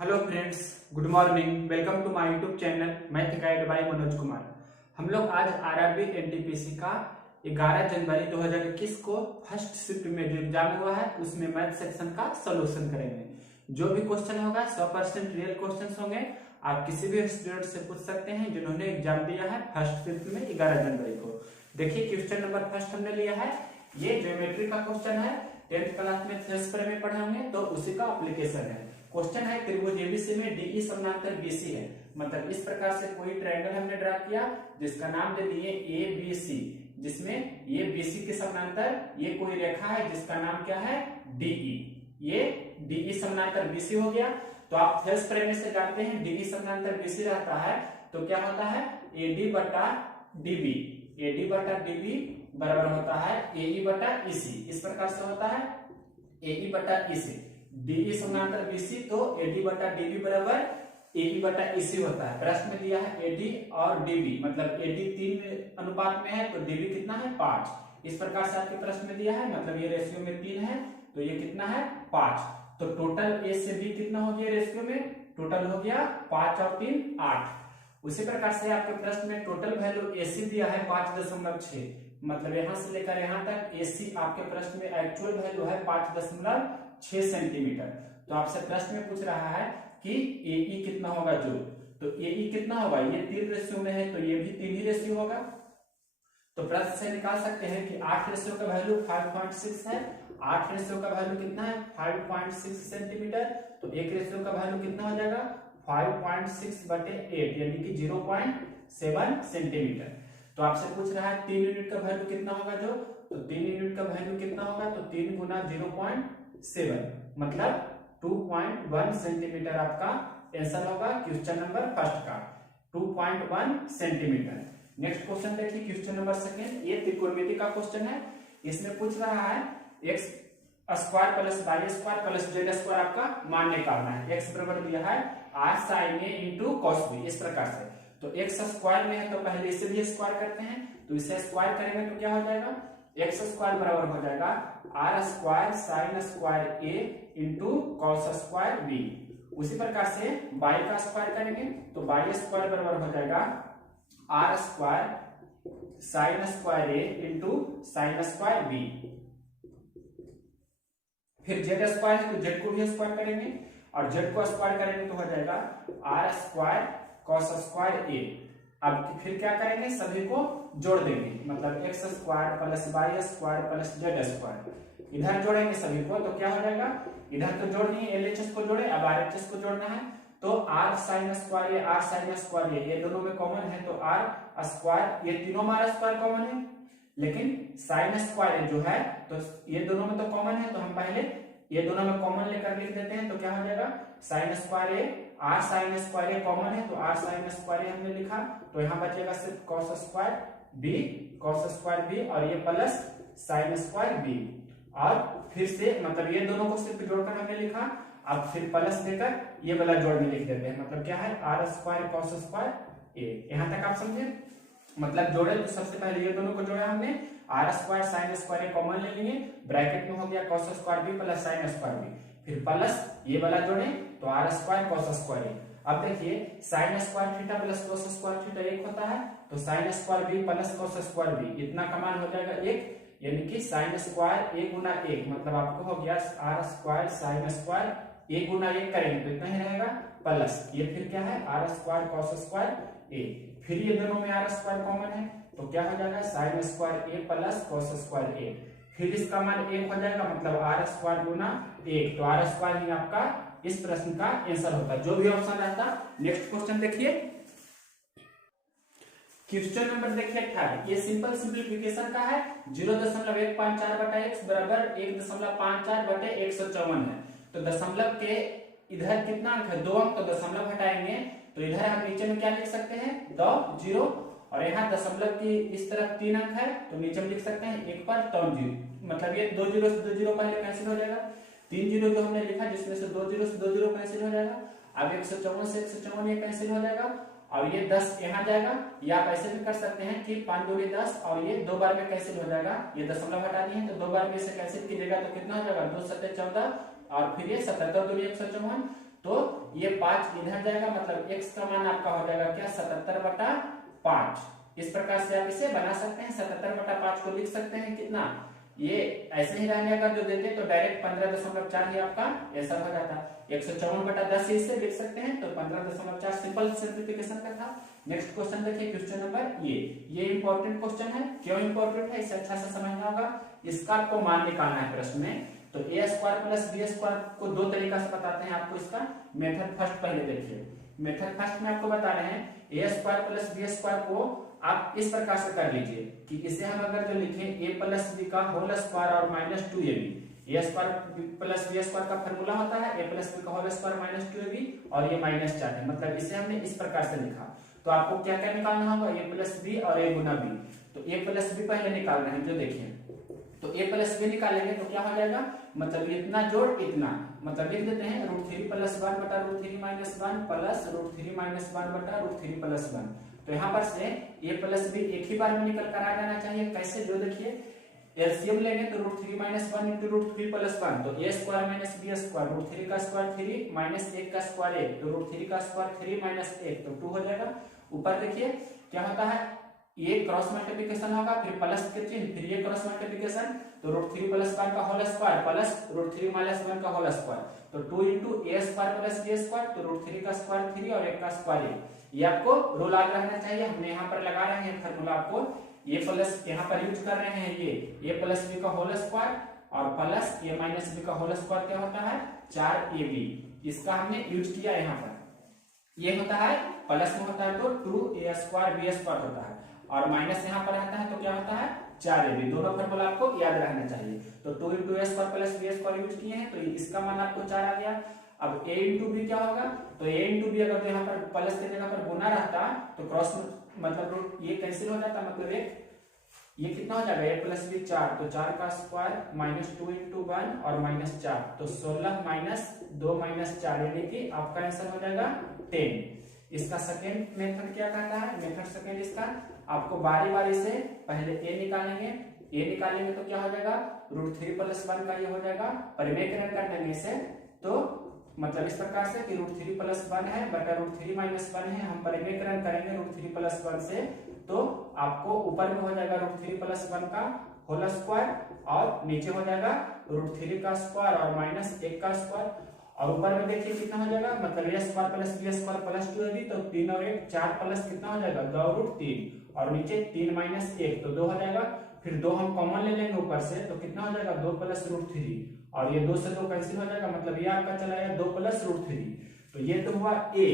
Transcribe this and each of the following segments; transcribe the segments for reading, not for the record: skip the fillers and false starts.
Hello friends, good morning. Welcome to my YouTube channel math guide by Manoj Kumar. हम लोग आज RRB NTPC का 11 जनवरी 2021 को फर्स्ट शिफ्ट में जो एग्जाम हुआ है उसमें मैथ सेक्शन का सोल्यूशन करेंगे। जो भी क्वेश्चन होगा 100% रियल क्वेश्चन होंगे। आप किसी भी स्टूडेंट से पूछ सकते हैं जिन्होंने एग्जाम दिया है फर्स्ट शिफ्ट में 11 जनवरी को। देखिए क्वेश्चन नंबर फर्स्ट हमने लिया है, ये ज्योमेट्री का क्वेश्चन है। 10th क्लास में थ्योरम में पढ़े होंगे तो उसी का एप्लीकेशन है। क्वेश्चन है त्रिभुज एबीसी में डीई समानांतर बीसी है। मतलब इस प्रकार से कोई ट्रायंगल हमने ड्रा किया जिसका नाम दे दिए एबीसी, जिसमें ये बीसी के समानांतर ये कोई रेखा है जिसका नाम क्या है डीई। ये डीई समानांतर बीसी हो गया। तो आप थेल्स प्रमेय से जानते हैं डीई समानांतर बीसी रहता है तो क्या होता है एडी बटा डीबी। एडी बटा डीबी बराबर होता है एई बटा ईसी। इस प्रकार से होता है एई बटा ईसी। डीई समानांतर बीसी तो एडी बटा डीबी बराबर एई बटा ईसी होता है। प्रश्न में दिया है एडी और डीबी, मतलब एडी 3 अनुपात में है तो डीबी कितना है 5। इस प्रकार से आपके प्रश्न में दिया है, मतलब ये रेशियो में 3 है तो ये कितना है 5। तो टोटल ए से बी कितना हो गया रेशियो में, टोटल हो गया 5 और 3 8। उसी प्रकार से आपके प्रश्न में टोटल वैल्यू एसी दिया है 5.6, मतलब यहां से लेकर यहां तक एसी आपके प्रश्न में एक्चुअल वैल्यू है 5.6 सेंटीमीटर। तो आपसे प्रश्न में पूछ रहा है कि एई कितना होगा जो, तो एई कितना होगा, ये 3 रेशियो में है तो ये भी 3 ही रेशियो होगा। तो प्रश्न से निकाल सकते हैं कि 8 रेशियो का वैल्यू 5.6 है। 8 रेशियो का वैल्यू कितना है 5.6 सेंटीमीटर। तो एक रेशियो का वैल्यू कितना हो जाएगा 5.6/8 यानी कि 0.7 सेंटीमीटर। तो आपसे पूछ रहा है 3 यूनिट का वैल्यू कितना होगा जो, तो 3 यूनिट का वैल्यू कितना होगा, तो 3 गुना 0.7 मतलब 2.1 सेंटीमीटर आपका आंसर होगा क्वेश्चन नंबर फर्स्ट का 2.1 सेंटीमीटर। नेक्स्ट क्वेश्चन देखिए क्वेश्चन नंबर सेकंड। ये त्रिकोणमिति का क्वेश्चन है। इसमें पूछ रहा है x square plus y square plus z square आपका मान निकालना है। x बराबर दिया है r sin a into cos b। इस प्रकार से तो x स्क्वायर में है तो पहले इसे भी स्क्वायर करते हैं, तो इसे स्क्वायर करेंगे तो क्या हो जाएगा x स्क्वायर बराबर हो जाएगा r square sin square a into cos square b। उसी प्रकार से y का स्क्वायर करेंगे तो y स्क्वायर बराबर हो जाएगा r square sin square a into sin square b। फिर z स्क्वायर है तो z को भी स्क्वायर करेंगे और z को स्क्वायर करेंगे तो हो जाएगा r square cos square a। अब फिर क्या करेंगे सभी को जोड़ देंगे, मतलब x square plus y square plus z square इधर जोड़ेंगे सभी को तो क्या हो जाएगा, इधर तो जोड़ दिए एलएचएस को जोड़े, अब आरएचएस को जोड़ना है तो r sin square a r sin square a ये दोनों में कॉमन है तो r स्क्वायर, ये तीनों में r स्क्वायर कॉमन है लेकिन sin स्क्वायर जो है तो ये दोनों में तो कॉमन है तो हम पहले ये दोनों में कॉमन लेकर लिख देते हैं तो क्या हो जाएगा sin square a r sin square a common है तो r sin स्क्वायर a हमने लिखा तो यहाँ बचेगा सिर्फ cos square b cos square b और ये प्लस sin स्क्वायर b। और फिर से मतलब ये दोनों को सिर्फ जोड़कर हमने लिखा, अब फिर प्लस देकर ये वाला जोड़ में लिख देते हैं, मतलब क्या है r square cos square a। यहाँ तक आप समझे, मतलब जोड़े तो सबसे पहले ये दोनों को जोड़ा हमने, r square sin square common ले लेंगे, ब्रैकेट में हो गया cos square b plus sin square b, फिर प्लस ये वाला जोड़े तो r square cos square a। अब देखिए sin square theta plus cos square theta एक होता है तो sin square b plus cos square b इतना का मान हो जाएगा 1, यानी कि sin स्क्वायर 1 गुना 1 मतलब आपको हो गया r स्क्वायर sin स्क्वायर 1 गुना 1 करेंगे तो इतना ही रहेगा प्लस ये फिर क्या है r square cos square a। फिर ये दोनों में r स्क्वायर कॉमन है तो क्या हो जाएगा sin square a plus cos square a। फिर इसका मान 1 हो जाएगा मतलब r स्क्वायर गुना 1, तो r स्क्वायर ही आपका इस प्रश्न का आंसर होता है, जो भी ऑप्शन रहता। नेक्स्ट क्वेश्चन देखिए क्वेश्चन नंबर देखिए 18। ये सिंपल सिंप्लीफिकेशन का है। 0.154/x बराबर 1.54/154 है। तो दशमलव के इधर कितना अंक है 2 अंक, तो दशमलव हटाएंगे तो इधर हम नीचे में क्या लिख सकते हैं 2 0 और यहाँ दशमलव की इस तरफ 3 अंक है तो नीचे में लिख सकते हैं 1 पर 3 0, मतलब ये 2 0 से 2 0 पहले कैंसिल हो जाएगा, 3 0 जो हमने लिखा जिसमें से 2 0 से 2 0 कैंसिल हो जाएगा। अब 154 से 154 ये कैंसिल हो जाएगा और ये 10 यहाँ जाएगा, या आप ऐसे भी कर सकते हैं कि 5 दूनी 10 और ये 2 बार में कैंसिल हो जाएगा, ये दशमलव हटा दिए तो 2 बार में इसे कैंसिल कीजिएगा तो कितना हो जाएगा 2 7 14 और फिर ये 77 दूनी 154 तो ये 5 इधर जाएगा, मतलब x का मान आपका हो जाएगा क्या 77/5। इस प्रकार से आप इसे बना सकते हैं, 77/5 को लिख सकते हैं कितना, ये ऐसे ही रहने अगर जो देते तो डायरेक्ट 15.4 ही आपका आंसर हो जाता। 154/10 इसे लिख सकते हैं, तो 15.4 सिंपल सिंप्लीफिकेशन का था। नेक्स्ट क्वेश्चन देखिए, क्वेश्चन नंबर ये इंपॉर्टेंट क्वेश्चन है। क्यों इंपॉर्टेंट है इसे अच्छा से समझना होगा। इसका आपको मान निकालना है प्रश्न में। तो a² + b² को दो तरीका से बताते हैं आपको। इसका मेथड फर्स्ट पहले देखिए। मेथड फर्स्ट में आपको बता रहे हैं a² + b² को आप इस प्रकार से कर लीजिए कि इसे हम अगर जो लिखें a + b का होल स्क्वायर और -2ab। a² + b² का फॉर्मूला होता है a + b का होल स्क्वायर -2ab और ये -4 है, मतलब इसे हमने इस प्रकार से लिखा। तो आपको क्या क्या निकालना होगा, a + b और a × b। तो a + b पहले निकालना है, जो देखिए तो a + b निकालेंगे तो क्या हो जाएगा, मतलब इतना जोड़ इतना, मतलब लिख देते हैं √3 + 1 बटा √3 - 1 प्लस √3 - 1 बटा √3 + 1। तो यहाँ पर से a + b एक ही बार में निकल कर आ जाना चाहिए। कैसे, जो देखिए एलसीएम लेंगे तो √3 - 1 × √3 + 1, तो a² - b² √3 का स्क्वायर 3 - 1 का स्क्वायर 1, तो √3 का स्क्वायर 3 - 1 तो 2 हो जाएगा। ऊपर देखिए क्या होता है, ये क्रॉस मल्टीप्लिकेशन होगा, फिर प्लस के चिन्ह, फिर ये क्रॉस मल्टीप्लिकेशन, तो √3 + 1 का होल स्क्वायर प्लस √3 - 1 का होल स्क्वायर, तो 2 × a² + b², तो √3 का स्क्वायर 3 और 1 का स्क्वायर 1। ये आपको रूल याद रहना चाहिए। हमने यहाँ पर लगा रहे हैं फॉर्मूला, आपको ये प्लस यहाँ पर यूज कर रहे हैं, ये a + b का होल स्क्वायर और प्लस a - b का होल स्क्वायर क्या होता है 4ab। इसका हमने यूज किया यहाँ पर। ये होता है प्लस में होता है तो 2a² b² होता है और माइनस यहाँ पर रहता है तो क्या होता है 4ab। दोनों फॉर्मूला आपको याद रहना चाहिए। तो 2 × a² + b² यूज किए हैं, तो इसका मान आपको 4 आ गया। अब a × b क्या होगा, तो a × b अगर तो यहाँ पर प्लस के जगह पर गुना रहता तो क्रॉस मतलब ये कैंसिल हो जाता, मतलब ये कितना हो जाएगा a + b 4, तो 4 का स्क्वायर -2 × 1 और -4, तो 16 - 2 - 4 यानी कि आपका आंसर हो जाएगा 10। इसका सेकेंड मेथड क्या कहता है, मेथड सेकेंड इसका आपको बारी बारी से पहले a निकालेंगे तो क्या हो जाएगा √3 + 1 का ये हो जाएगा, परिमेयकरण कर देंगे इसे, तो मतलब इस प्रकार से कि √3 + 1 है बटा √3 - 1 है, हम परिमेयकरण करेंगे √3 + 1 से, तो आपको ऊपर में हो जाएगा √3 + 1 का होल स्क्वायर और नीचे हो जाएगा √3 का स्क्वायर और -1 का स्क्वायर, और ऊपर में देखिए कितना हो जाएगा, मतलब a² + b² + 2ab, तो 3 और 1 4 प्लस कितना हो जाएगा 2√3 और नीचे 3 - 1 तो 2 हो जाएगा। फिर 2 हम कॉमन ले लेंगे ऊपर से, तो कितना हो जाएगा 2 + √3 और ये 2 से 2 कैंसिल हो जाएगा, मतलब ये आपका चला गया 2 + √3। तो ये तो हुआ a।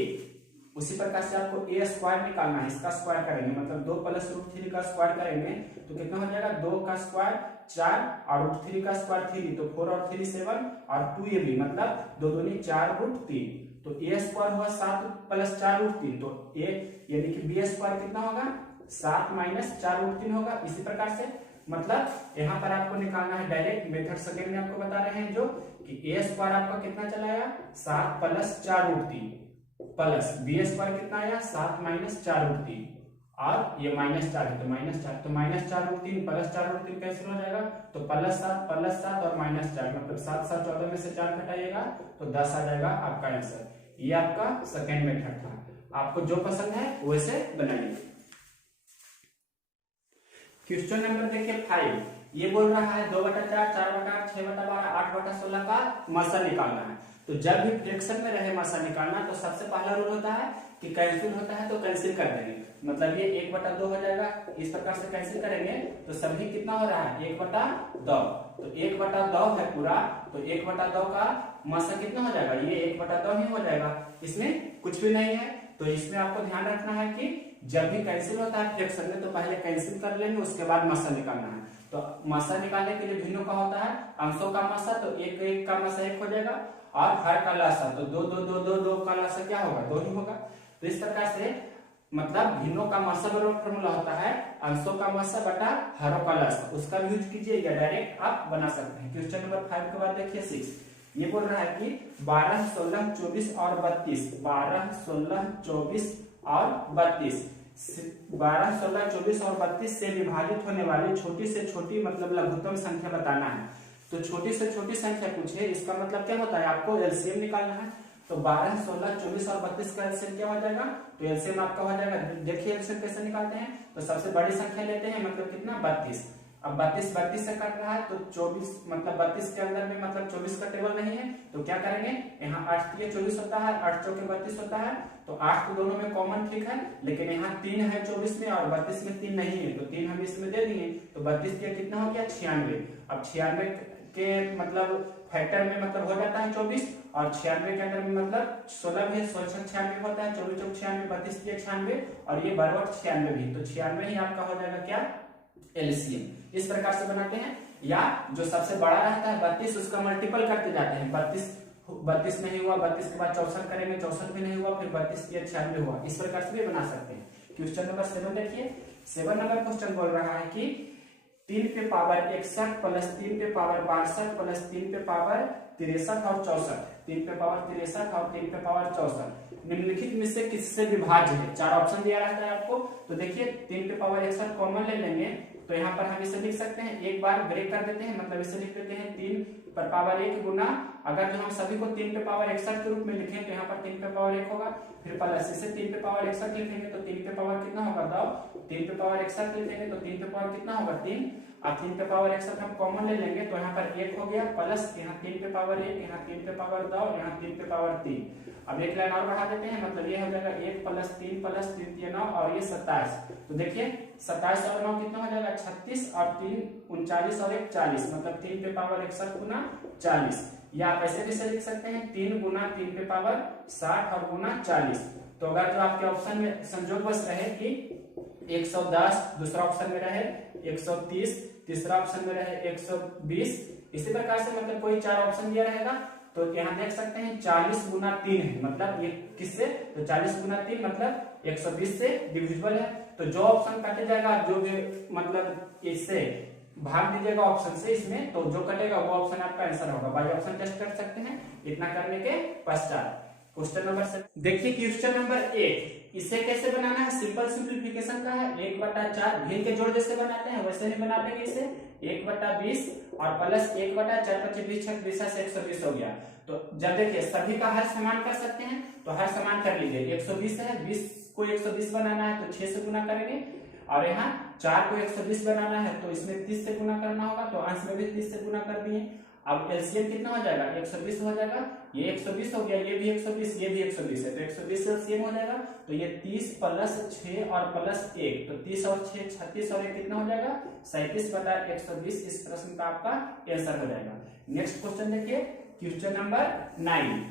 उसी प्रकार से आपको a² निकालना है, इसका स्क्वायर करेंगे, मतलब 2 + √3 का स्क्वायर करेंगे तो कितना हो जाएगा 2 का स्क्वायर 4 और √3 का स्क्वायर 3, तो 4 और 3 7 और 2ab, मतलब 2 दूनी 4 √3, तो a² हुआ 7 + 4 √3, तो a यानी कि b² कितना होगा 7 - 4 √3 होगा। इसी प्रकार से मतलब यहाँ पर आपको निकालना है डायरेक्ट, मेथड सेकेंड में आपको बता रहे हैं जो कि a² आपका कितना चला आया 7 + 4 √3 प्लस b² कितना आया 7 - 4 √3 और ये -4 है तो -4, तो -4 √3 + 4 √3 कैंसिल हो जाएगा, तो +7 और -4, मतलब 7 7 14 में से 4 घटाइएगा तो 10 आ जाएगा आपका आंसर। ये आपका सेकेंड मेथड था। आपको जो पसंद है वैसे बनाइए। क्वेश्चन नंबर देखिए 5, ये बोल रहा है 2/4 4/8 6/12 8/16 का मसा निकालना है। तो जब भी फ्रैक्शन में रहे मसा निकालना तो सबसे पहला रूल होता है कि कैंसिल होता है तो कैंसिल कर देंगे, मतलब ये 1/2 हो जाएगा। इस प्रकार से कैंसिल करेंगे तो सभी कितना हो रहा है 1/2, तो 1/2 है पूरा, तो 1/2 का मसा कितना हो जाएगा, ये 1/2 ही हो जाएगा, इसमें कुछ भी नहीं है। तो इसमें आपको ध्यान रखना है कि जब भी कैंसिल होता है फ्रैक्शन में तो पहले कैंसिल कर लेंगे, उसके बाद मसा निकालना है। तो मसा निकालने के लिए भिन्नों का होता है अंशों का मसा, तो 1 का मसा 1 हो जाएगा और हर का लसा तो 2 2 2 2 2 का लसा क्या होगा 2 ही होगा। तो इस प्रकार से मतलब भिन्नों का मसा बराबर फॉर्मूला होता है अंशों का मसा बटा हरों का लसा, उसका भी यूज कीजिए या डायरेक्ट आप बना सकते हैं। क्वेश्चन नंबर 5 के बाद देखिए 6, ये बोल रहा है कि 12 16 24 और 32, 12 16 24 और 32, 12 16 24 और 32 से विभाजित होने वाली छोटी से छोटी मतलब लघुत्तम संख्या बताना है। तो छोटी से छोटी संख्या पूछे, इसका मतलब क्या होता है आपको एलसीएम निकालना है। तो 12, 16, 24 और 32 का एलसीएम क्या हो जाएगा, तो एलसीएम आपका हो जाएगा। देखिए एलसीएम कैसे निकालते हैं, तो सबसे बड़ी संख्या लेते हैं, मतलब कितना 32। अब 32 से कट रहा है तो 24, मतलब 32 के अंदर में मतलब 24 का टेबल नहीं है, तो क्या करेंगे, यहाँ 8 3 24 होता है, 8 चौके 32 होता है, तो 8 तो दोनों में कॉमन ठीक है, लेकिन यहाँ 3 है 24 में और 32 में 3 नहीं है, तो 3 हम इसमें दे दिए, तो 32 का कितना हो गया 96। अब 96 के मतलब फैक्टर में मतलब हो जाता है 24, और 96 के अंदर में मतलब 16 भी 16 96 होता है, 24 चौक 96, 32 96 और ये बराबर 96 भी, तो 96 ही आपका हो जाएगा क्या, एलसीएम। इस प्रकार से बनाते हैं। या जो सबसे बड़ा रहता है 32, उसका मल्टीपल करते जाते हैं, 32 नहीं हुआ, 32 के बाद 64 करेंगे, 64 भी नहीं हुआ, फिर 32 या 96 हुआ, इस प्रकार से भी बना सकते हैं। क्वेश्चन नंबर 7 देखिए, 7 नंबर क्वेश्चन बोल रहा है कि 3 पे पावर 61 प्लस 3 पे पावर 62 प्लस 3 पे पावर 63 और 64, 3 पे पावर 63 और 3 पे पावर 64 निम्नलिखित में से किससे विभाज्य है। 4 ऑप्शन दिया रहता है आपको, तो देखिए 3 पे पावर 61 कॉमन ले लेंगे, तो यहाँ पर हम इसे लिख सकते हैं, एक बार ब्रेक कर देते हैं, मतलब इसे लिख देते हैं 3 पर पावर 1 गुना, अगर जो हम सभी को 3 पे पावर 61 के रूप में लिखें तो यहाँ पर 3 पे पावर 1 होगा, फिर प्लस इसे 3 पे पावर 61 लिखेंगे तो 3 पे पावर कितना होगा 2, 3 पे पावर 61 लिखेंगे तो 3 पे पावर कितना होगा 3, अब 3 पे पावर 61 हम कॉमन ले लेंगे तो यहाँ पर 1 हो गया, प्लस यहाँ 3 पे पावर 1, यहाँ 3 पे पावर 2, यहाँ 3 पे पावर 3। अब एक लाइन और बढ़ा देते हैं, मतलब ये हो जाएगा 1 प्लस 3 प्लस 3 9 और ये 27, तो देखिए 27 और 9 कितना हो जाएगा 36 और 3 39 और 1 40, मतलब 3 पे पावर 61 गुना 40, या आप ऐसे भी से लिख सकते हैं 3 गुना 3 पे पावर 60 और गुना 40। तो अगर जो आपके ऑप्शन में संयोगवश रहे कि 110, दूसरा ऑप्शन में रहे 130, तीसरा ऑप्शन में रहे 120, इसी प्रकार से मतलब कोई 4 ऑप्शन दिया रहेगा, तो यहाँ देख सकते हैं 40 गुना 3 है, मतलब ये किससे, तो 40 गुना 3 मतलब 120 से डिविजिबल है, तो जो ऑप्शन काटे जाएगा, जो भी मतलब इससे भाग दीजिएगा ऑप्शन से इसमें, तो जो कटेगा वो ऑप्शन आपका आंसर होगा। बाई ऑप्शन टेस्ट कर सकते हैं इतना करने के पश्चात। क्वेश्चन नंबर 7 देखिए, क्वेश्चन नंबर 8, इसे कैसे बनाना है, सिंपल सिंप्लीफिकेशन का है, 1/4 भिन्न के जोड़ जैसे बनाते हैं वैसे नहीं बना देंगे इसे, 1/20 और प्लस 1/4 25 20 से 120 हो गया। तो जब देखिए सभी का हर समान कर सकते हैं, तो हर समान कर लीजिए, 120 है, 20 को 120 बनाना है तो 6 से गुना करेंगे, और यहाँ 4 को 120 बनाना है तो इसमें 30 से गुना करना होगा, तो अंश में भी 30 से गुना कर दिए। अब एलसीएम कितना हो जाएगा 120 हो जाएगा, ये 120 हो गया, ये भी 120, ये भी 120 है, तो 120 एलसीएम हो जाएगा, तो ये 30 प्लस 6 और प्लस 1, तो 30 और 6 36 और 1 कितना हो जाएगा 37/120। इस प्रश्न का आपका आंसर हो जाएगा। नेक्स्ट क्वेश्चन देखिए, क्वेश्चन नंबर 9,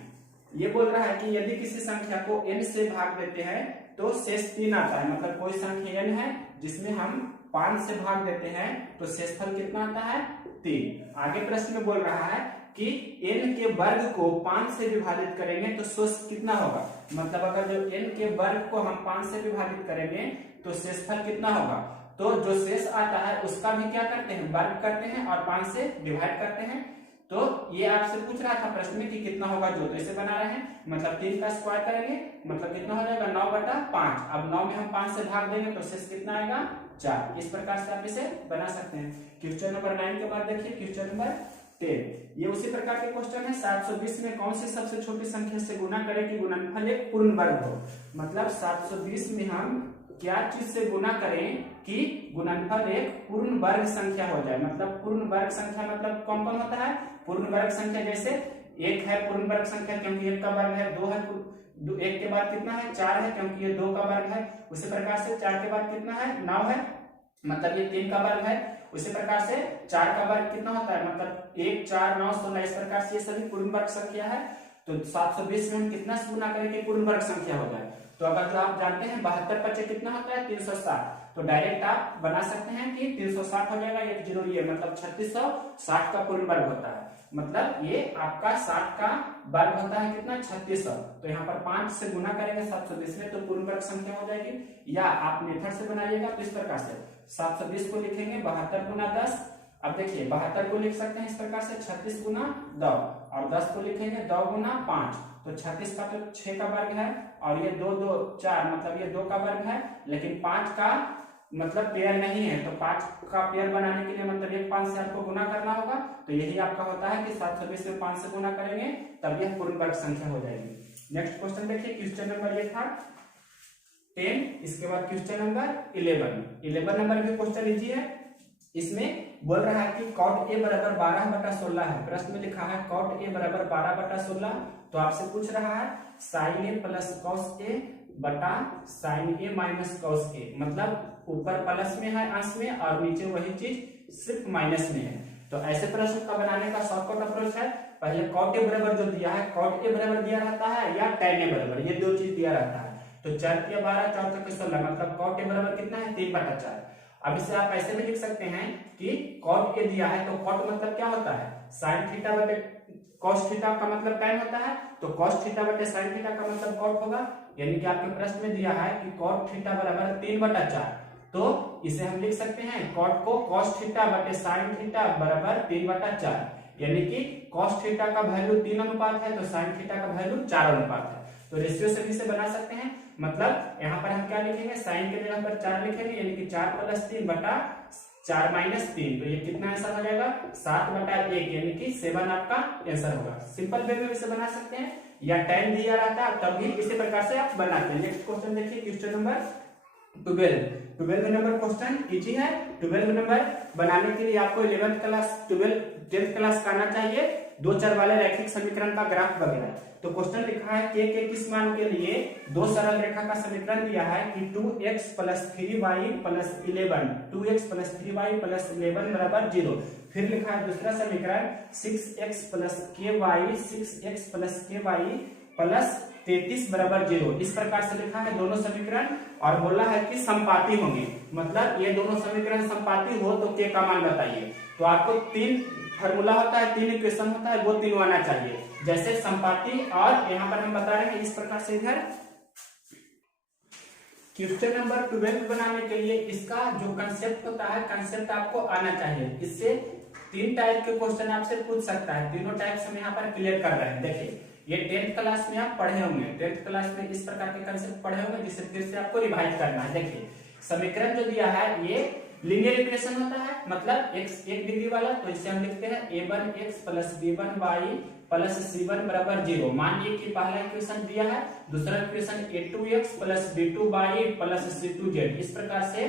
ये बोल रहा है कि यदि किसी संख्या को n से भाग देते हैं तो शेष 3 आता है, मतलब कोई संख्या n है जिसमें हम 5 से भाग देते हैं तो शेषफल कितना आता है 3। आगे प्रश्न में बोल रहा है कि n के वर्ग को 5 से विभाजित करेंगे तो शेष कितना होगा, मतलब अगर जो n के वर्ग को हम 5 से विभाजित करेंगे तो शेषफल कितना होगा, तो जो शेष आता है उसका भी क्या करते हैं वर्ग करते हैं और 5 से डिवाइड करते हैं। तो ये आपसे पूछ रहा था प्रश्न में कि कितना होगा जो, तो इसे बना रहे हैं, मतलब 3 का स्क्वायर करेंगे मतलब कितना हो जाएगा 9/5, अब 9 में हम 5 से भाग देंगे तो शेष कितना आएगा 4। इस प्रकार से आप इसे बना सकते हैं। क्वेश्चन नंबर 9 के बाद देखिए क्वेश्चन नंबर 10, ये उसी प्रकार के क्वेश्चन है। 720 में कौन सी सबसे छोटी संख्या से गुना करें कि गुणनफल एक पूर्ण वर्ग हो, मतलब 720 में हम क्या चीज से गुना करें कि गुणनफल एक पूर्ण वर्ग संख्या हो जाए, मतलब पूर्ण वर्ग संख्या मतलब कौन कौन होता है पूर्ण वर्ग संख्या, जैसे 1 है पूर्ण वर्ग संख्या क्योंकि 1 का वर्ग है, 2 है 1 के बाद कितना है 4 है क्योंकि ये 2 का वर्ग है, उसी प्रकार से 4 के बाद कितना है 9 है, मतलब ये 3 का वर्ग है, उसी प्रकार से 4 का वर्ग कितना होता है मतलब 1 4 9 16, इस प्रकार से ये सभी पूर्ण वर्ग संख्या है। तो 720 में हम कितना से गुना करें कि पूर्ण वर्ग संख्या हो जाए, तो अगर जो आप जानते हैं 72 कितना होता है 360, तो डायरेक्ट आप बना सकते हैं कि 360 हो जाएगा, 1 0 ये मतलब 3660 का पूर्ण वर्ग होता है, मतलब ये आपका 60 का वर्ग होता है कितना 3600, तो यहाँ पर 5 से गुना करेंगे 720 में तो पूर्ण वर्ग संख्या हो जाएगी। या आप मेथड से बनाइएगा तो इस प्रकार से 720 को लिखेंगे 72 गुना 10, अब देखिए 72 को लिख सकते हैं इस प्रकार से 36 गुना 2, और 10 को लिखेंगे 2 गुना 5, तो 36 का तो 6 का वर्ग है, और ये 2 2 4 मतलब ये 2 का वर्ग है, लेकिन 5 का मतलब पेयर नहीं है, तो 5 का पेयर बनाने के लिए मतलब एक 5 से आपको गुना करना होगा, तो यही आपका होता है कि 720 में 5 से गुना करेंगे तब यह पूर्ण वर्ग संख्या हो जाएगी। नेक्स्ट क्वेश्चन देखिए, क्वेश्चन नंबर ये था 10, इसके बाद क्वेश्चन नंबर 11 नंबर भी क्वेश्चन इजी है। इसमें बोल रहा है कि cot a बराबर 12/16 है, प्रश्न में लिखा है cot a बराबर 12/16, तो आपसे पूछ रहा है sin a plus cos a बटा sin a minus cos a, मतलब ऊपर प्लस में है अंश में और नीचे वही चीज सिर्फ माइनस में है। तो ऐसे प्रश्न का बनाने का शॉर्टकट अप्रोच है, पहले cot a बराबर जो दिया है, cot a बराबर दिया रहता है या tan a बराबर, ये दो चीज दिया रहता है। तो 4 × 12 4 × 16, मतलब cot a बराबर कितना है 3/4। अब इसे आप ऐसे भी लिख सकते हैं कि cot a दिया है तो cot मतलब क्या होता है sin थीटा बटे cos थीटा का मतलब tan होता है, तो cos थीटा बटे sin थीटा का मतलब cot होगा। यानी कि आपके प्रश्न में दिया है कि cot थीटा बराबर 3/4, तो इसे हम लिख सकते हैं cot को cos थीटा बटे sin थीटा बराबर 3/4, यानी कि cos थीटा का वैल्यू 3 अनुपात है तो sin थीटा का वैल्यू 4 अनुपात है। तो रेशियो से भी इसे बना सकते हैं, मतलब यहाँ पर हम क्या लिखेंगे, साइन के जगह पर 4 लिखेंगे, यानी कि 4 + 3 बटा 4 - 3, तो ये कितना आंसर हो जाएगा 7/1, यानी कि 7 आपका आंसर होगा। सिंपल वे में इसे बना सकते हैं, या टाइम दिया रहता है तब भी इसी प्रकार से आप बनाते हैं। नेक्स्ट क्वेश्चन देखिए, question number 12 number question easy है। 12 नंबर बनाने के लिए आपको 11th क्लास 10th क्लास का आना चाहिए, 2 चर वाले रैखिक समीकरण का ग्राफ वगैरह। तो क्वेश्चन लिखा है के किस मान के लिए दो सरल रेखा का समीकरण दिया है कि 2x + 3y + 11, 2x + 3y + 11 बराबर 0। फिर लिखा है दूसरा समीकरण 6x + ky + 33 बराबर 0। इस प्रकार से लिखा है दोनों समीकरण, और बोला है कि समपाती होंगे, मतलब ये दोनों समीकरण समपाती हो तो के का मान बताइए। तो आपको 3 फार्मूला होता है, 3 इक्वेशन होता है, वो तीनों आना चाहिए, जैसे समपाती। और यहाँ पर हम बता रहे हैं इस प्रकार से इधर क्वेश्चन नंबर 12 बनाने के लिए इसका जो कंसेप्ट होता है, कंसेप्ट आपको आना चाहिए। इससे 3 टाइप के क्वेश्चन आपसे पूछ सकता है, तीनों टाइप हम यहाँ पर क्लियर कर रहे हैं। देखिए ये 10th क्लास में आप पढ़े होंगे, 10th क्लास में इस प्रकार के कंसेप्ट पढ़े होंगे, जिसे फिर से आपको रिवाइज करना है। देखिए समीकरण जो दिया है ये लीनियर इक्वेशन होता है, मतलब x 1 डिग्री वाला, तो इसे हम लिखते हैं a1x + b1y + c1 बराबर 0। मान लीजिए कि पहला इक्वेशन दिया है, दूसरा इक्वेशन a2x + b2y + c2z। इस प्रकार से,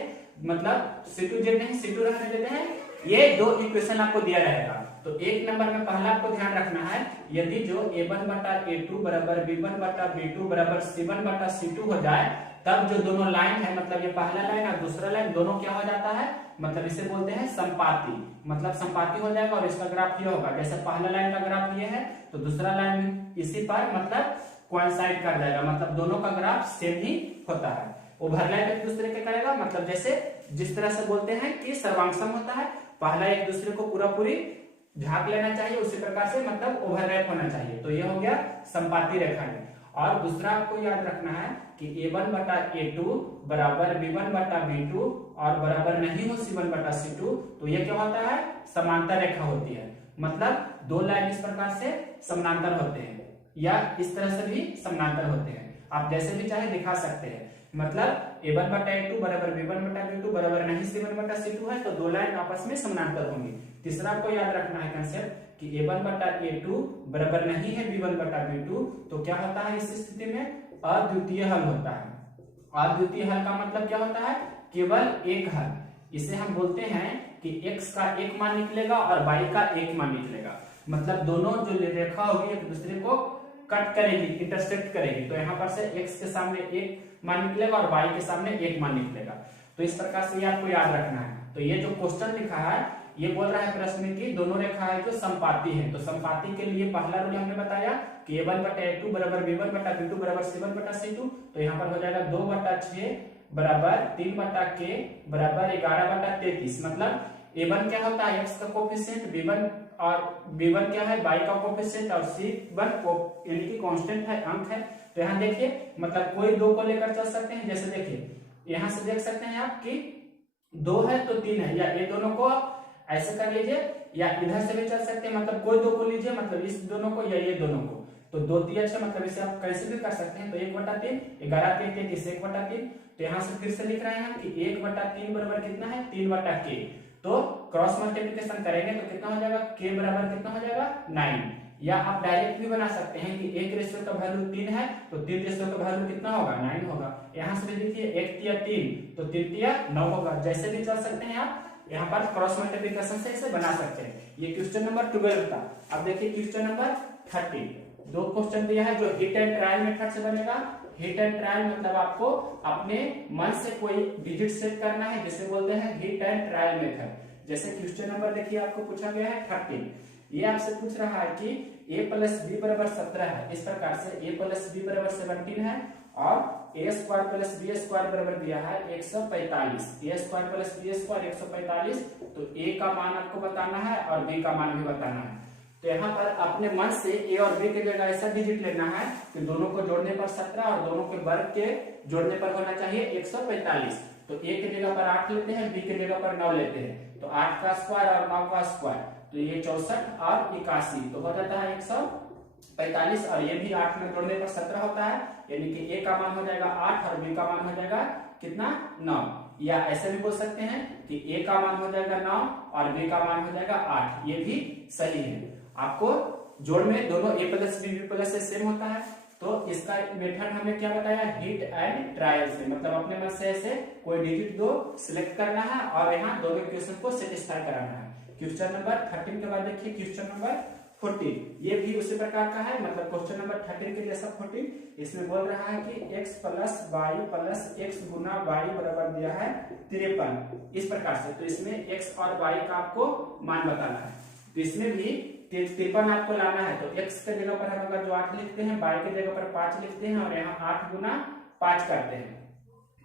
मतलब c2z नहीं c2 रखने देते हैं, ये दो इक्वेशन आपको दिया रहेगा। तो 1 नंबर में पहला आपको ध्यान रखना है, यदि जो a1/a2 बराबर b1/b2 बराबर c1/c2 हो जाए, तब जो दोनों लाइन है, मतलब ये पहला लाइन और दूसरा लाइन दोनों क्या हो जाता है, मतलब इसे बोलते हैं संपाती, मतलब संपाती हो जाएगा। और इसका ग्राफ ये होगा, जैसे पहला लाइन का ग्राफ ये है तो दूसरा लाइन इसी पर मतलब कोइंसाइड कर जाएगा, मतलब दोनों का ग्राफ सेम ही होता है। ओवरलैप एक दूसरे के करेगा, मतलब जैसे जिस तरह से बोलते हैं कि सर्वांगसम होता है, पहला एक दूसरे को पूरी झांक लेना चाहिए, उसी प्रकार से मतलब ओवरलैप होना चाहिए। तो ये हो गया संपाती रेखा। और दूसरा आपको याद रखना है कि a1/a2 बराबर b1/b2 और बराबर नहीं हो c1/c2, तो ये क्या होता है समांतर रेखा होती है, मतलब दो लाइन इस प्रकार से समानांतर होते हैं, या इस तरह से भी समानांतर होते हैं, आप जैसे भी चाहे दिखा सकते हैं। मतलब a1/a2 बराबर b1/b2 बराबर नहीं c1/c2 है, तो दो लाइन आपस में समानांतर होंगी। तीसरा आपको याद रखना है कंसेप्ट कि a1/a2 बराबर नहीं है b1/b2, तो क्या होता है इस स्थिति में अद्वितीय हल होता है। अद्वितीय हल का मतलब क्या होता है, केवल एक हल। इसे हम बोलते हैं कि x का एक मान निकलेगा और y का एक मान निकलेगा, मतलब दोनों जो रेखा होगी एक दूसरे को कट करेगी, इंटरसेक्ट करेगी, तो यहाँ पर से x के सामने एक मान निकलेगा और y के सामने एक मान निकलेगा। तो इस प्रकार से ये आपको याद रखना है। तो ये जो क्वेश्चन लिखा है ये बोल रहा है प्रश्न में कि दोनों रेखाएं जो समपाती हैं, तो समपाती के लिए पहला रूल हमने बताया कि a1/a2 बराबर b1/b2 बराबर c1/c2, तो यहाँ पर हो जाएगा 2/6 बराबर 3/k बराबर 11/33। मतलब a1 क्या होता है x का कोफिशिएंट, b1 और b1 क्या है y का कोफिशिएंट, और c1 यानी कि कांस्टेंट है, अंक है। तो यहाँ देखिए मतलब कोई दो को लेकर चल सकते हैं, जैसे देखिए यहाँ से देख सकते हैं आप कि 2 है तो 3 है, या ये दोनों को आप ऐसे कर लीजिए, या इधर से भी चल सकते हैं, मतलब कोई दो को लीजिए, मतलब इस दोनों को या ये दोनों को, तो 2 3 6, मतलब इसे आप कैसे भी कर सकते हैं। तो 1/3 11 3 33 1/3, तो यहाँ से फिर से लिख रहे हैं कि 1/3 बराबर कितना है 3/k, तो क्रॉस मल्टीप्लिकेशन करेंगे तो कितना हो जाएगा k बराबर कितना हो जाएगा 9, या आप डायरेक्ट भी बना सकते हैं कि 1 का वैल्यू 3 है तो 3 का वैल्यू कितना होगा 9 होगा। यहाँ से भी देखिए 1 तिया 3 तो 3 तिया 9 होगा। जैसे भी चल सकते हैं आप यहाँ पर क्रॉस मल्टीप्लिकेशन से इसे बना सकते हैं। ये क्वेश्चन नंबर 12 था। अब देखिए क्वेश्चन नंबर 13। दो क्वेश्चन दिया है जो हिट एंड ट्रायल मेथड से बनेगा। हिट एंड ट्रायल मतलब आपको अपने मन से कोई डिजिट सेट करना है जिसे बोलते हैं हिट एंड ट्रायल मेथड। जैसे क्वेश्चन नंबर देखिए आपको पूछा गया है 13। ये आपसे पूछ रहा है कि a प्लस बी बराबर 17 है। इस प्रकार से a प्लस बी बराबर 17 है और ए स्क्वायर प्लस बी स्क्वायर बराबर दिया है 145। ए स्क्वायर प्लस बी स्क्वायर 145। तो a का मान आपको बताना है और b का मान भी बताना है। तो यहाँ पर अपने मन से a और b के जगह ऐसा डिजिट लेना है कि दोनों को जोड़ने पर 17 और दोनों के वर्ग के जोड़ने पर होना चाहिए 145। तो a के जगह पर 8 लेते हैं, b के जगह पर 9 लेते हैं। तो 8 का स्क्वायर और 9 का स्क्वायर तो ये 64 और 81 तो हो जाता है 145। और ये भी 8 में जोड़ने पर 17 होता है, यानी कि a का मान हो जाएगा 8 और b का मान हो जाएगा कितना 9। या ऐसे भी बोल सकते हैं कि a का मान हो जाएगा 9 और b का मान हो जाएगा 8। ये भी सही है। आपको जोड़ में दोनों a plus b b plus से सेम होता है। तो इसका मेथड हमने क्या बताया हिट एंड ट्रायल से, मतलब अपने मन से ऐसे कोई डिजिट दो सिलेक्ट करना है और यहाँ दोनों क्वेश्चन को सेटिस्फाई कराना है। क्वेश्चन नंबर 13 के बाद देखिए क्वेश्चन नंबर 14। ये भी उसी प्रकार का है, मतलब क्वेश्चन नंबर 13 के जैसा 14। इसमें बोल रहा है कि x plus Y plus X गुना वाई बराबर दिया है 53। इस प्रकार से तो इसमें x और y का आपको मान बताना है। तो इसमें भी 53 आपको लाना है। तो x के जगह पर हम अगर जो 8 लिखते हैं, y के जगह पर 5 लिखते हैं और यहाँ 8 गुना 5 करते हैं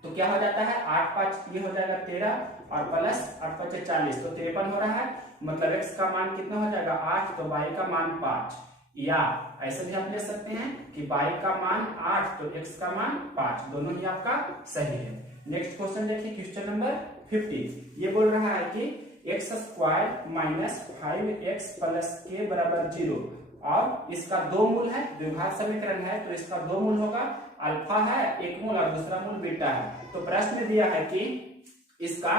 तो क्या हो जाता है 8 5 ये हो जाएगा 13 और प्लस 8 5 40 तो 53 हो रहा है। मतलब x का मान कितना हो जाएगा 8 तो y का मान 5। या ऐसे भी आप ले सकते हैं कि y का मान 8 तो x का मान 5। दोनों ही आपका सही है। नेक्स्ट क्वेश्चन देखिए क्वेश्चन नंबर 15। ये बोल रहा है कि x square minus 5x plus के बराबर 0 और इसका दो मूल है, द्विघात समीकरण है तो इसका दो मूल होगा। अल्फा है एक मूल और दूसरा मूल बीटा है। तो प्रश्न दिया है कि इसका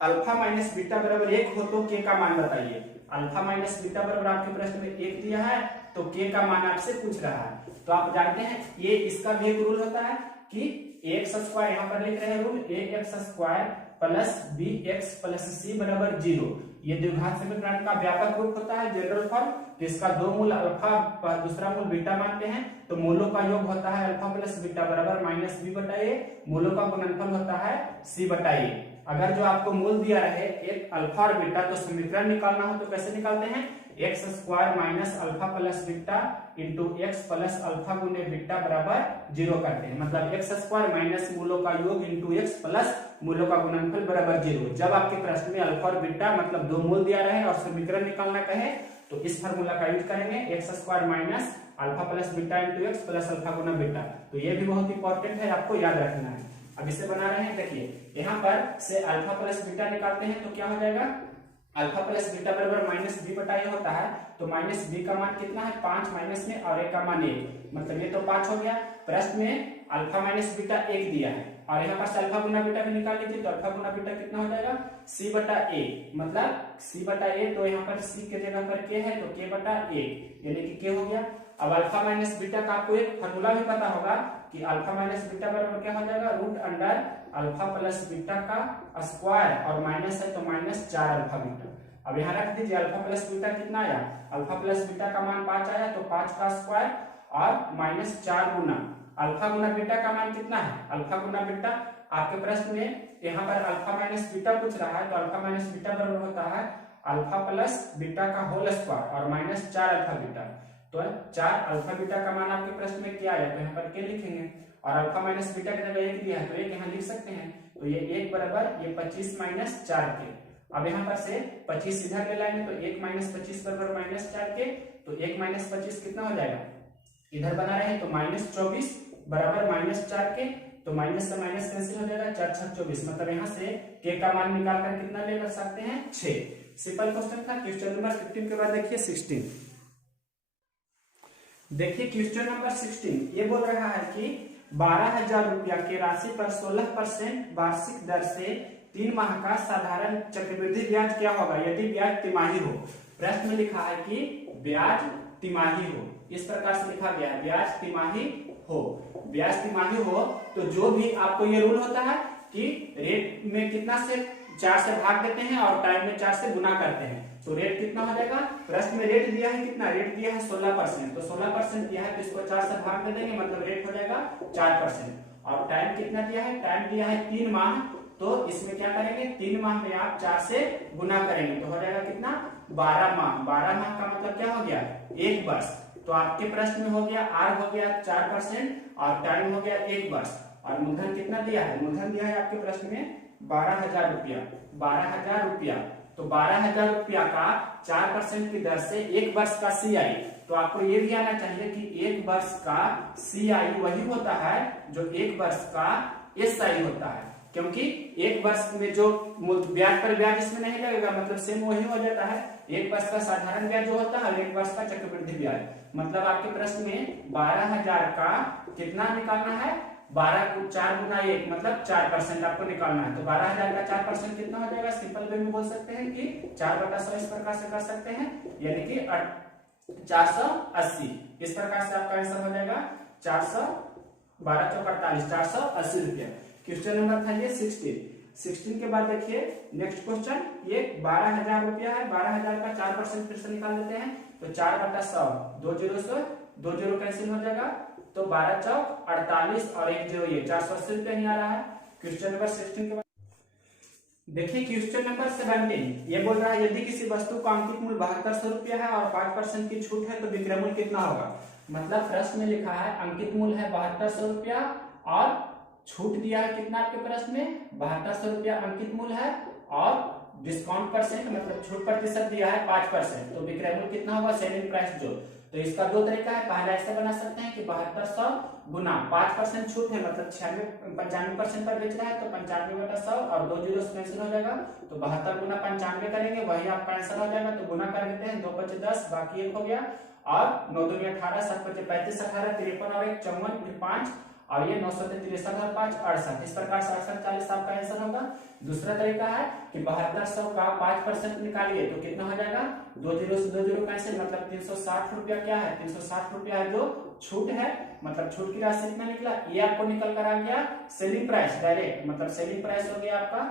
अल्फा माइनस बीटा बराबर 1 हो तो के का मान बताइए। अल्फा माइनस बीटा बराबर आपके प्रश्न में 1 दिया है तो के का मान आपसे पूछ रहा है। तो आप जानते हैं ये इसका भी एक रूल होता है कि एक्स स्क्वायर यहाँ पर लिख रहे हैं rule A X square plus B X plus C बराबर 0। ये द्विघात समीकरण का व्यापक रूप होता है जनरल फॉर्म। तो इसका दो मूल अल्फा दूसरा मूल बीटा मानते हैं तो मूलों का योग होता है अल्फा प्लस बीटा बराबर माइनस बी बटा ए। मूलों का गुणनफल होता है सी बटा ए। अगर जो आपको मूल दिया रहे एक अल्फा और बीटा तो समीकरण निकालना हो तो कैसे निकालते हैं x square minus alpha plus beta into X plus alpha गुने बीटा बराबर 0 करते हैं। मतलब एक्स स्क्वायर माइनस मूलों का योग इंटू एक्स प्लस मूलों का गुणनफल बराबर 0। जब आपके प्रश्न में अल्फा और बीटा मतलब दो मूल दिया रहे और समीकरण निकालना कहे तो इस फार्मूला का यूज करेंगे X square minus alpha plus beta into X plus alpha गुना बीटा। तो ये भी बहुत इंपॉर्टेंट है, आपको याद रखना है। अब इसे बना रहे हैं, देखिए यहाँ पर से अल्फा प्लस बीटा निकालते हैं तो क्या हो जाएगा अल्फा प्लस बीटा बराबर माइनस बी बटा ए होता है। तो माइनस बी का मान कितना है 5 माइनस में और ए का मान 1, मतलब ये तो 5 हो गया। प्रश्न में अल्फा माइनस बीटा 1 दिया है और यहाँ पर अल्फा गुना बीटा भी निकाल लीजिए। तो अल्फा गुना बीटा कितना हो जाएगा सी बटा ए, मतलब सी बटा ए। तो यहाँ पर सी के जगह पर के है तो के बटा ए, यानी कि के हो गया। अब अल्फा माइनस बीटा का आपको एक फॉर्मूला भी पता होगा कि अल्फा माइनस बीटा बराबर क्या हो जाएगा root under alpha plus beta का स्क्वायर और माइनस है तो माइनस 4 अल्फा बीटा। अब यहाँ रख दीजिए अल्फा प्लस बीटा कितना आया अल्फा प्लस बीटा का मान 5 आया तो 5 का स्क्वायर और माइनस 4 गुना अल्फा गुना बीटा का मान कितना है अल्फा गुना बीटा। आपके प्रश्न में यहाँ पर अल्फा माइनस बीटा पूछ रहा है तो अल्फा माइनस बीटा बराबर होता है अल्फा प्लस बीटा का होल स्क्वायर और माइनस 4 अल्फा बीटा। तो 4 अल्फा बीटा का मान आपके प्रश्न में क्या आया तो यहाँ पर के लिखेंगे और अल्फा माइनस बीटा की जगह 1 दिया है तो 1 यहाँ लिख सकते हैं। तो ये 1 बराबर ये 25 माइनस 4 के। अब यहाँ पर से 25 इधर ले लाएंगे तो 1 माइनस 25 बराबर माइनस 4 के। तो 1 माइनस 25 कितना हो जाएगा इधर बना रहे तो माइनस 24 बराबर माइनस 4 के। तो माइनस से माइनस कैंसिल हो जाएगा 4 6 24, मतलब यहाँ से के का मान निकाल कर कितना ले सकते हैं 6। सिंपल क्वेश्चन था। क्वेश्चन नंबर 15 के बाद देखिए 16। देखिए क्वेश्चन नंबर 16 ये बोल रहा है कि 12,000 रुपया की राशि पर 16% वार्षिक दर से 3 माह का साधारण चक्रवृद्धि ब्याज क्या होगा यदि ब्याज तिमाही हो। प्रश्न में लिखा है कि ब्याज तिमाही हो। इस प्रकार से लिखा गया है, ब्याज तिमाही हो। ब्याज तिमाही हो तो जो भी आपको ये रूल होता है कि रेट में कितना से 4 से भाग देते हैं और टाइम में 4 से गुना करते हैं, तो रेट कितना हो जाएगा। प्रश्न में रेट दिया है कितना, रेट दिया है 16%, तो 16% दिया है तो इसको 4 से भाग दे देंगे, मतलब रेट हो जाएगा 4%। और टाइम कितना दिया है, टाइम दिया है 3 माह, तो इसमें क्या करेंगे, 3 माह में आप 4 से गुना करेंगे तो हो जाएगा कितना, 12 माह। 12 माह का मतलब क्या हो गया, 1 वर्ष। तो आपके प्रश्न में हो गया आर हो गया 4% और टाइम हो गया 1 वर्ष। और मूलधन कितना दिया है, मूलधन दिया है आपके प्रश्न में 12,000 रुपया। 12,000 रुपया, तो 12,000 रुपया का 4% की दर से 1 वर्ष का CI। तो आपको ये भी आना चाहिए कि 1 वर्ष का CI वही होता है जो 1 वर्ष का SI होता है, क्योंकि 1 वर्ष में जो ब्याज पर ब्याज इसमें नहीं लगेगा, मतलब सेम वही हो जाता है। 1 वर्ष का साधारण ब्याज जो होता है, 1 वर्ष का चक्रवृद्धि ब्याज। मतलब आपके प्रश्न में 12,000 का कितना निकालना है, 12 को 4 गुना 1 मतलब 4% आपको निकालना है। तो 12,000 का 4% कितना हो जाएगा, सिंपल वे में बोल सकते हैं कि 4/100 इस प्रकार से कर सकते हैं, यानी कि 480। इस प्रकार से आपका आंसर हो जाएगा 12 चौक 48, 480 रुपया। क्वेश्चन नंबर था ये 16 के बाद देखिए नेक्स्ट क्वेश्चन, ये 12,000 रुपया है। 12,000 का 4% फिर से निकाल लेते हैं, तो 4/100, 2 जीरो से 2 जीरो कैंसिल हो जाएगा, तो 12 चौक 48 और 1 जीरो, ये 480 रुपया नहीं आ रहा है। क्वेश्चन नंबर 16 के बाद देखिए क्वेश्चन नंबर 17, ये बोल रहा है यदि किसी वस्तु का अंकित मूल्य 7200 रुपया है और 5% की छूट है तो विक्रय मूल्य कितना होगा। मतलब प्रश्न में लिखा है अंकित मूल्य है 7200 रुपया और छूट दिया है कितना आपके प्रश्न में, 7200 रुपया अंकित मूल्य है और डिस्काउंट परसेंट मतलब छूट प्रतिशत दिया है 5%, तो विक्रय मूल्य कितना होगा, सेलिंग प्राइस जो। तो इसका 2 तरीका है, पहला ऐसे बना सकते हैं कि 7200 गुना 5% छूट है, मतलब 95% पर बेच रहा है तो 95/100 और 2 जीरो कैंसिल हो जाएगा, तो 72 गुना 95 करेंगे, वही आपका आंसर हो जाएगा। तो गुना कर देते हैं, 2 5 10, बाकी 1 हो गया, और 9 2 18, 7 5 35, 18, 53 और 1 54, फिर 5 और ये 963 और 5 68। इस प्रकार से 68 40 आपका आंसर होगा। दूसरा तरीका है कि 7200 का 5% निकालिए तो कितना हो जाएगा, 2 जीरो से 2 जीरो कैंसिल, मतलब 360 रुपया क्या है, 360 रुपया है जो छूट है, मतलब छूट की राशि कितना निकला, ये आपको निकल कर आ गया सेलिंग प्राइस डायरेक्ट, मतलब सेलिंग प्राइस हो गया आपका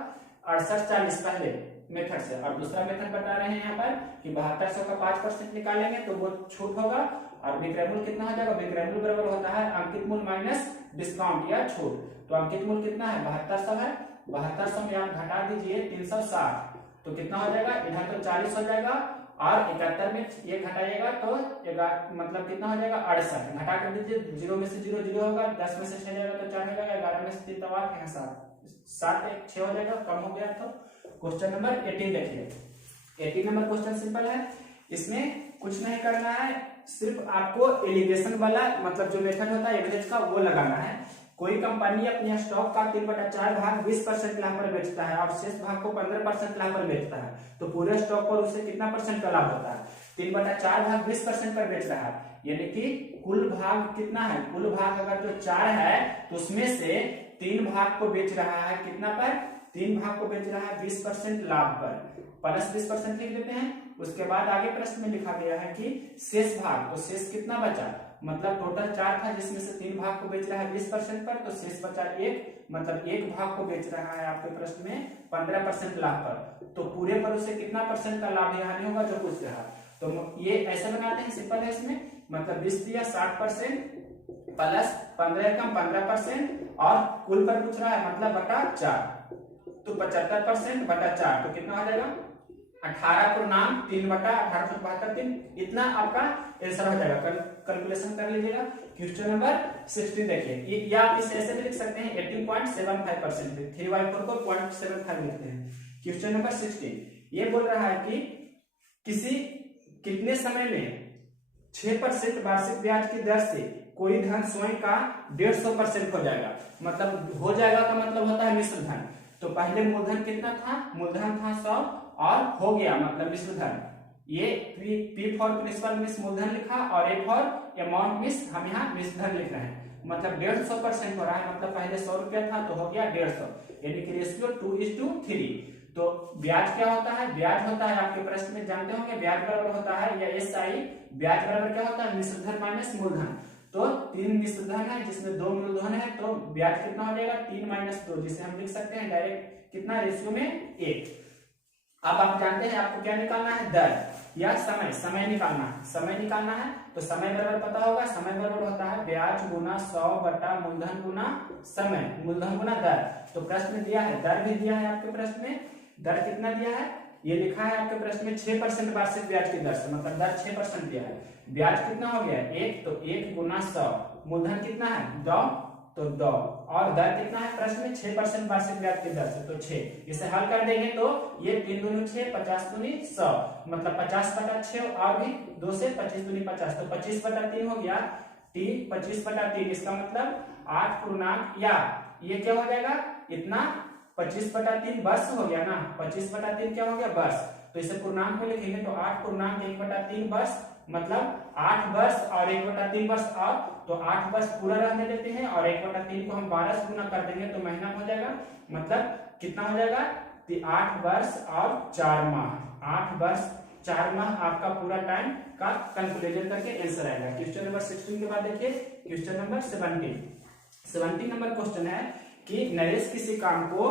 68 40 पहले मेथड से, और दूसरा मेथड बता रहे हैं यहाँ पर कि 7200 का 5% निकालेंगे तो वो छूट होगा, और विक्रय मूल्य कितना हो जाएगा, विक्रय मूल्य बराबर होता है अंकित मूल्य माइनस डिस्काउंट या छूट। तो अंकित मूल्य कितना है, 7200 है, 7200 में आप घटा दीजिए 360, तो कितना हो जाएगा, इधर तो 40 हो जाएगा, और 71 में ये घटाइएगा तो मतलब कितना हो जाएगा 68, घटा कर दीजिए, 0 में से 0 0 होगा, 10 में से 6 जाएगा तो 4 हो जाएगा, 11 में से 3 तो 8 है, 7 1 6 हो जाएगा, कम हो गया। तो क्वेश्चन नंबर 18 देखिए, 18 नंबर क्वेश्चन सिंपल है, इसमें कुछ नहीं करना है, सिर्फ आपको एलिगेशन वाला मतलब जो मेथड होता है एवरेज का वो लगाना है। कोई कंपनी अपने स्टॉक का 3/4 भाग 20% लाभ पर बेचता है और शेष भाग को 15% लाभ पर बेचता है, तो पूरे स्टॉक पर उसे कितना परसेंट का लाभ होता है, 3/4 भाग 20% पर बेच रहा है, यानी कि कुल भाग कितना है, कुल भाग अगर जो 4 है तो उसमें से 3 भाग को बेच रहा है कितना पर, 3 भाग को बेच रहा है 20% लाभ पर, प्लस 20% लिख देते हैं। उसके बाद आगे प्रश्न में लिखा गया है कि शेष भाग, तो शेष कितना बचा, मतलब टोटल 4 था जिसमें से 3 भाग को बेच रहा है 20% पर, तो शेष बचा 1, मतलब 1 भाग को बेच रहा है आपके प्रश्न में 15% लाभ पर, तो पूरे पर उसे कितना परसेंट का लाभ यहाँ नहीं होगा जो पूछ रहा। तो ये ऐसे बनाते हैं, सिंपल है इसमें, मतलब 20 दिया 60% प्लस 15 कम 15% और कुल पर पूछ रहा है मतलब बटा 4, तो 75% बटा 4, तो कितना हो जाएगा 18 पूर्णांक 3/1872, इतना आपका आंसर हो जाएगा। कैलकुलेशन कर लीजिएगा। क्वेश्चन नंबर 16 देखिए, ये आप इसे ऐसे भी लिख सकते हैं 18.75%, 3/4 को 0.75 लिखते हैं। क्वेश्चन नंबर 16 ये बोल रहा है कि कितने समय में 6% वार्षिक ब्याज की दर से कोई धन स्वयं का 150% हो जाएगा, मतलब हो जाएगा का मतलब होता है मिश्र धन। तो पहले मूलधन कितना था, मूलधन था 100 और हो गया मतलब मिश्र धन, ये P फॉर प्रिंसिपल मिस मूलधन लिखा और A फॉर अमाउंट मिस हम यहाँ मिश्र धन लिख रहे हैं, मतलब 150% हो रहा है, मतलब पहले 100 रुपया था तो हो गया 150, यानी कि रेशियो 2:3। तो ब्याज क्या होता है, ब्याज होता है आपके प्रश्न में जानते होंगे, ब्याज बराबर होता है या SI ब्याज बराबर क्या होता है, मिश्र धन माइनस मूलधन। तो 3 मिश्र धन है जिसमें 2 मूलधन है, तो ब्याज कितना हो जाएगा 3 माइनस 2, जिसे हम लिख सकते हैं डायरेक्ट कितना, रेशियो में 1। अब आप जानते हैं आपको क्या निकालना है, दर या समय, समय निकालना है, समय निकालना है। तो समय बराबर पता होगा, समय बराबर होता है ब्याज गुना 100 बटा मूलधन गुना समय, मूलधन गुना दर। तो प्रश्न में दिया है, दर भी दिया है आपके प्रश्न में, दर कितना दिया है, ये लिखा है आपके प्रश्न में 6% वार्षिक ब्याज की दर से, मतलब दर 6% दिया है। ब्याज कितना हो गया 1, तो 1 गुना 100, मूलधन कितना है 2, तो 2, और दर कितना है प्रश्न में 6% वार्षिक ब्याज की दर से, तो 6। इसे हल कर देंगे तो ये 3 दूनी 6, 50 दूनी 100, मतलब 50 बटा 6 और भी 2 से 25 दूनी 50, तो 25 बटा 3 हो गया, 25 बटा 3, इसका मतलब 8 पूर्णांक, या ये क्या हो जाएगा इतना 25 बटा 3 वर्ष हो गया ना, 25 बटा 3 क्या हो गया वर्ष। तो इसे पूर्णांक में लिखेंगे तो 8 पूर्णांक 1 बटा 3 वर्ष, मतलब 8 वर्ष और 1 बटा 3 वर्ष, और तो 8 वर्ष पूरा रहने देते हैं और 1 बटा 3 को हम 12 से गुना कर देंगे तो महीना हो जाएगा, मतलब कितना हो जाएगा 8 वर्ष और 4 माह, 8 वर्ष 4 माह आपका पूरा टाइम का कैलकुलेशन करके आंसर आएगा। क्वेश्चन नंबर 16 के बाद देखिए क्वेश्चन नंबर 17 नंबर क्वेश्चन है कि नरेश किसी काम को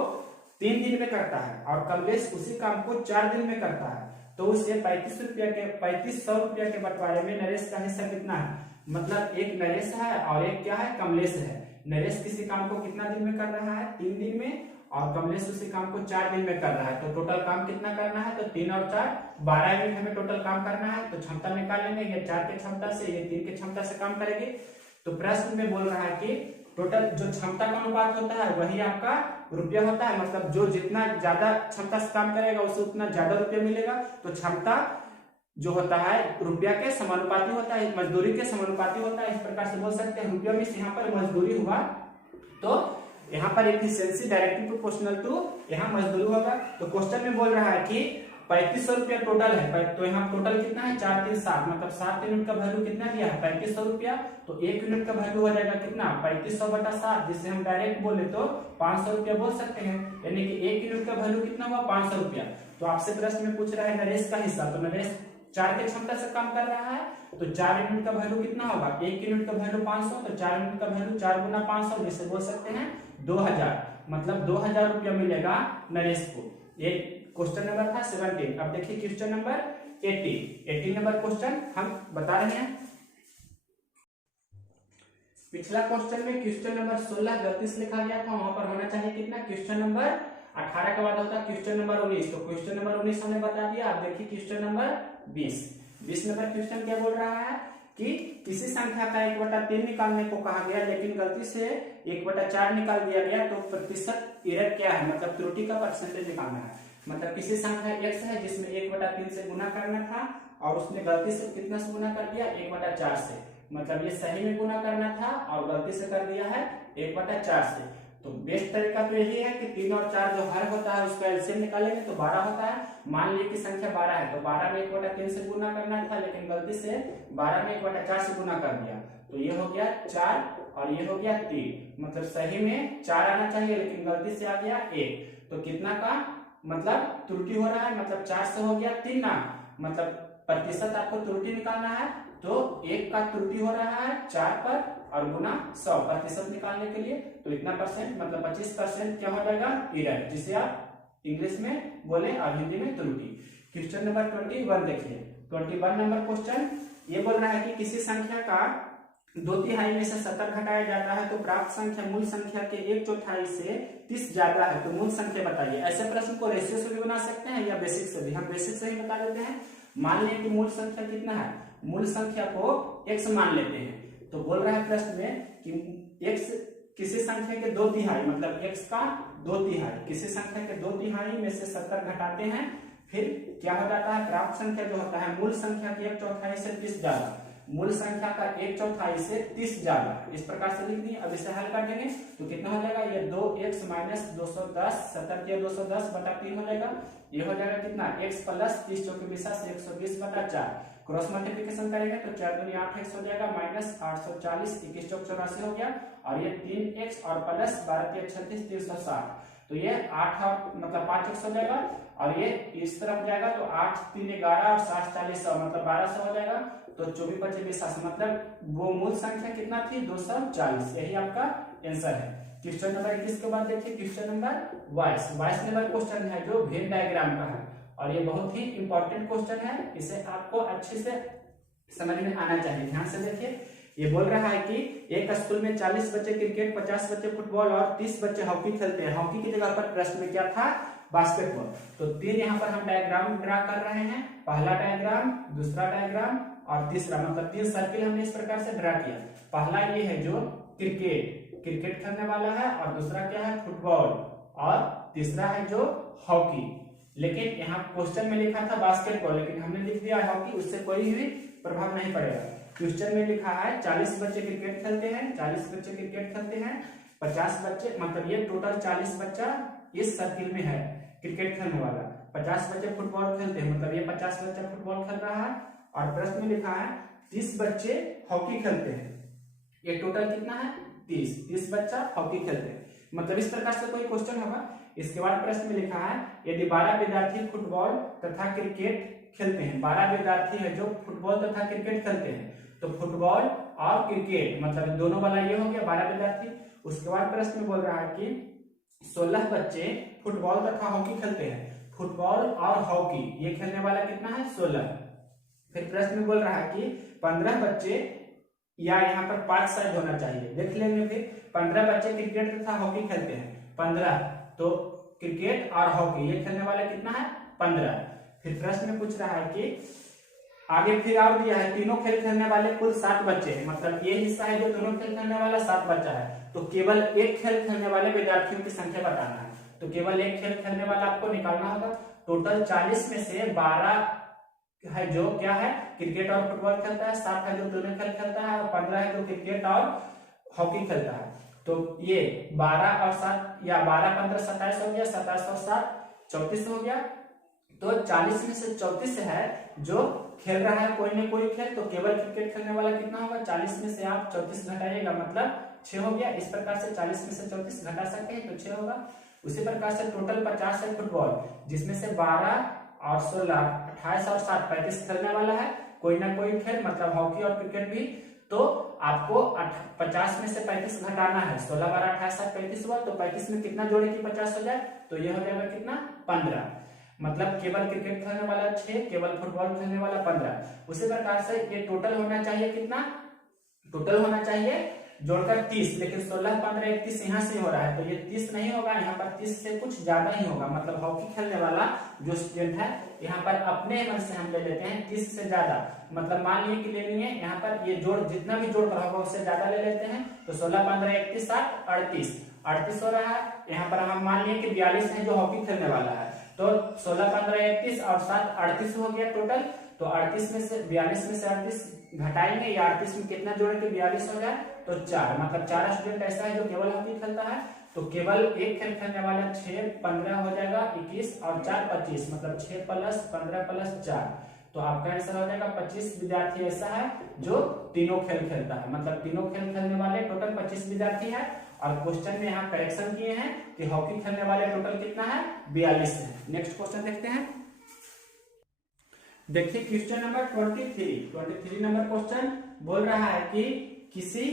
3 दिन में करता है और कमलेश उसी काम को 4 दिन में करता है, तो उसे 3500 रुपया के बंटवारे में नरेश का हिस्सा कितना है। मतलब एक नरेश है और एक क्या है कमलेश है। नरेश किसी काम को कितना दिन में कर रहा है 3 दिन में, और कमलेश उसी काम को 4 दिन में कर रहा है, तो टोटल काम कितना करना है, तो 3 और 4 12 यूनिट हमें टोटल काम करना है। तो क्षमता निकाल लेंगे, ये 4 के क्षमता से ये 3 के क्षमता से काम करेगी। तो प्रश्न में बोल रहा है कि टोटल जो क्षमता का अनुपात होता है वही आपका रुपया होता है, मतलब जो जितना ज्यादा क्षमता से काम करेगा उसे उतना ज्यादा रुपया मिलेगा। तो क्षमता जो होता है रुपया के समानुपाती होता है, मजदूरी के समानुपाती होता है, इस प्रकार से बोल सकते हैं। रुपया में यहाँ पर मजदूरी हुआ, तो यहाँ पर एफिशिएंसी डायरेक्टली प्रोपोर्शनल टू यहाँ मजदूरी होगा। तो क्वेश्चन में बोल रहा है कि 3500 रुपया टोटल है, तो यहाँ टोटल कितना है 4 3 7, मतलब 7 यूनिट का वैल्यू कितना दिया है 3500 रुपया। तो 1 यूनिट का वैल्यू हो जाएगा कितना 3500 बटा 7, जिससे हम डायरेक्ट बोले तो 500 रुपया बोल सकते हैं, यानी कि 1 यूनिट का वैल्यू कितना हुआ 500 रुपया। तो आपसे प्रश्न में पूछ रहा है नरेश का हिस्सा, तो नरेश 4 की क्षमता से काम कर रहा है, तो 4 यूनिट का वैल्यू कितना होगा, 1 यूनिट का वैल्यू 500, तो 4 यूनिट का वैल्यू 4 गुना 500, जिसे बोल सकते हैं 2000, मतलब 2000 रुपया मिलेगा नरेश को। एक क्वेश्चन नंबर था 17। अब देखिए क्वेश्चन नंबर 18 नंबर क्वेश्चन हम बता रहे हैं। पिछला क्वेश्चन में क्वेश्चन नंबर 16 गलती से लिखा गया था, वहां पर होना चाहिए कितना, क्वेश्चन नंबर 18 के बाद होता है क्वेश्चन नंबर 19। तो क्वेश्चन नंबर 19 हमने बता दिया। अब देखिए क्वेश्चन नंबर 20 नंबर क्वेश्चन क्या बोल रहा है कि किसी संख्या का 1/3 निकालने को कहा गया, लेकिन गलती से 1/4 निकाल दिया गया, तो प्रतिशत एरर क्या है, मतलब त्रुटि का परसेंटेज निकालना है। मतलब किसी संख्या x है जिसमें 1/3 से गुना करना था और उसने गलती से कितना से गुना कर दिया 1/4 से, मतलब ये सही में गुना करना था और गलती से कर दिया है 1/4 से। तो बेस्ट तरीका तो यही है कि 3 और 4 जो हर होता है उसका एलसीएम निकालेंगे तो 12 होता है। मान लीजिए कि संख्या 12 है, तो 12 में 1/3 से गुना करना था, लेकिन गलती से 12 में 1/4 से गुना कर दिया, तो ये हो गया 4 और ये हो गया 3, मतलब सही में 4 आना चाहिए लेकिन गलती से आ गया 1। तो कितना का मतलब त्रुटि हो रहा है, मतलब 4 से हो गया 3 ना, मतलब प्रतिशत आपको त्रुटि निकालना है, तो 1 का त्रुटि हो रहा है 4 पर और गुना 100 प्रतिशत निकालने के लिए, तो इतना परसेंट मतलब 25% क्या हो जाएगा एरर, जिसे आप इंग्लिश में बोले और हिंदी में त्रुटि। क्वेश्चन नंबर 21 देखिए। 21 नंबर क्वेश्चन ये बोल रहा है कि किसी संख्या का 2/3 में से 70 घटाया जाता है तो प्राप्त संख्या मूल संख्या के 1/4 से 30 ज्यादा है, तो मूल संख्या बताइए। ऐसे प्रश्न को रेशियो से भी बना सकते हैं या बेसिक से भी, हम बेसिक से ही बता देते हैं। मान लें कि मूल संख्या कितना है, मूल संख्या को x मान लेते हैं, तो बोल रहा है प्रश्न में कि x किसी संख्या के 2/3 मतलब x का 2/3, किसी संख्या के 2/3 में से 70 घटाते हैं, फिर क्या हो जाता है प्राप्त संख्या जो होता है मूल संख्या के 1/4 से 30 ज्यादा, मूल संख्या का 1/4 से 30 ज्यादा, इस प्रकार से लिख दिए। अब इसे हल कर देंगे तो कितना हो जाएगा, ये 2x माइनस 210 70 के 210 बटा 3 हो जाएगा, ये हो जाएगा कितना x प्लस 30 चौके 20 से 120 बटा 4, क्रॉस मल्टीप्लिकेशन करेंगे तो 4 दूनी 8x हो जाएगा माइनस 840 21 चौक 84 हो गया, और ये 3x और प्लस 12 के 36 360, तो ये 8 और मतलब 5x हो जाएगा, और ये इस तरफ जाएगा तो 8 3 11 और 7 40 100 मतलब 1200 हो जाएगा। तो तो 24×5 मतलब वो मूल संख्या कितना थी 240। यही आपका आंसर है। क्वेश्चन नंबर 21 के बाद देखिए क्वेश्चन नंबर 22 नंबर क्वेश्चन है जो वेन डायग्राम का है और ये बहुत ही इंपॉर्टेंट क्वेश्चन है। इसे आपको अच्छे से समझ में आना चाहिए। ध्यान से देखिए, ये बोल रहा है कि एक स्कूल में 40 बच्चे क्रिकेट, 50 बच्चे फुटबॉल और 30 बच्चे हॉकी खेलते हैं। हॉकी की जगह पर प्रश्न में क्या था, बास्केटबॉल। तो 3 यहाँ पर हम डायग्राम ड्रा कर रहे हैं, पहला डायग्राम, दूसरा डायग्राम और तीसरा, मतलब 3 सर्किल हमने इस प्रकार से ड्रा किया। पहला ये है जो क्रिकेट खेलने वाला है और दूसरा क्या है फुटबॉल और तीसरा है जो हॉकी। लेकिन यहाँ क्वेश्चन में लिखा था बास्केटबॉल, लेकिन हमने लिख दिया हॉकी, उससे कोई भी प्रभाव नहीं पड़ेगा। क्वेश्चन में लिखा है 40 बच्चे क्रिकेट खेलते हैं, 40 बच्चे क्रिकेट खेलते हैं, 50 बच्चे, मतलब ये टोटल 40 बच्चा इस सर्किल में है क्रिकेट खेलने वाला, 50 बच्चे फुटबॉल खेलते हैं, मतलब ये 50 बच्चा फुटबॉल खेल रहा है। और प्रश्न में लिखा है 30 बच्चे हॉकी खेलते हैं। ये टोटल कितना है 30 बच्चा हॉकी खेलते हैं, मतलब इस प्रकार से कोई क्वेश्चन होगा। इसके बाद प्रश्न में लिखा है यदि 12 विद्यार्थी फुटबॉल तथा क्रिकेट खेलते हैं, 12 विद्यार्थी है जो फुटबॉल तथा क्रिकेट खेलते हैं, तो फुटबॉल और क्रिकेट मतलब दोनों वाला ये हो गया 12 विद्यार्थी। उसके बाद प्रश्न में बोल रहा है कि 16 बच्चे फुटबॉल तथा हॉकी खेलते हैं, फुटबॉल और हॉकी ये खेलने वाला कितना है 16। फिर प्रश्न में बोल रहा है कि 15 बच्चे, या यहाँ पर 5 शायद होना चाहिए, देख लेंगे। फिर 15 बच्चे क्रिकेट तथा हॉकी खेलते हैं, 15 तो क्रिकेट और हॉकी ये खेलने वाला कितना है 15। फिर प्रश्न में पूछ रहा है कि आगे फिर और दिया है तीनों खेल खेलने वाले कुल 7 बच्चे हैं, मतलब ये हिस्सा है जो दोनों खेल खेलने वाला 7 बच्चा है, तो केवल एक खेल खेलने वाले विद्यार्थियों की संख्या बताना है। तो केवल एक खेल खेलने वाला आपको निकालना होगा। टोटल 40 में से 12 है जो क्या है क्रिकेट और फुटबॉल खेलता है, 7 है जो दोनों खेल खेलता है और 15 है जो क्रिकेट और हॉकी खेलता है। तो ये 12 और 7 या 12 15 27 हो गया, 27 और 7 34 हो गया। तो 40 में से 34 है जो खेल रहा है कोई न कोई खेल, तो केवल क्रिकेट खेलने वाला कितना होगा 40 में से आप 34 घटाइएगा मतलब 6 हो गया। इस प्रकार से 40 में से 34 घटा सकते हैं तो 6 होगा। उसी प्रकार से टोटल 50 है फुटबॉल, जिसमें से 12 और 16 28 और 7 35 खेलने वाला है कोई ना कोई खेल, मतलब हॉकी और क्रिकेट भी। तो आपको 50 में से 35 घटाना है, 16 12 28 7 35 हुआ, तो 35 में कितना जोड़े कि 50 हो जाए, तो ये हो जाएगा कितना 15, मतलब केवल क्रिकेट खेलने वाला 6, केवल फुटबॉल खेलने वाला 15। उसी प्रकार से ये टोटल होना चाहिए कितना, टोटल होना चाहिए जोड़कर 30, लेकिन 16 15 31 यहाँ से हो रहा है, तो ये 30 नहीं होगा, यहाँ पर 30 से कुछ ज्यादा ही होगा। मतलब हॉकी खेलने वाला जो स्टूडेंट है यहाँ पर अपने मन से हम ले लेते हैं 30 से ज्यादा, मतलब मान लीजिए कि ले लेंगे यहाँ पर ये जोड़ जितना भी जोड़ कर होगा उससे ज्यादा ले लेते हैं। तो 16 15 31 7 38 हो रहा है। यहाँ पर हम मान लिए कि 42 है जो हॉकी खेलने वाला है, तो 16 15 31 और 7 38 हो गया टोटल। तो 38 में से 42 में से 38 घटाएंगे, या 38 में कितना जोड़े कि 42 हो जाए, तो 4, मतलब 4 स्टूडेंट ऐसा है जो केवल हॉकी खेलता है। तो केवल एक खेल खेलने वाला 6 15 हो जाएगा 21 और 4 25, मतलब 6 + 15 + 4, तो आपका आंसर हो जाएगा 25 विद्यार्थी ऐसा है जो तीनों खेल खेलता है, मतलब तीनों खेल खेलने वाले टोटल 25 विद्यार्थी है। और क्वेश्चन में यहाँ करेक्शन किए हैं कि हॉकी खेलने वाले टोटल कितना है 42 है। नेक्स्ट क्वेश्चन देखते हैं। देखिए क्वेश्चन नंबर 23 नंबर क्वेश्चन बोल रहा है कि किसी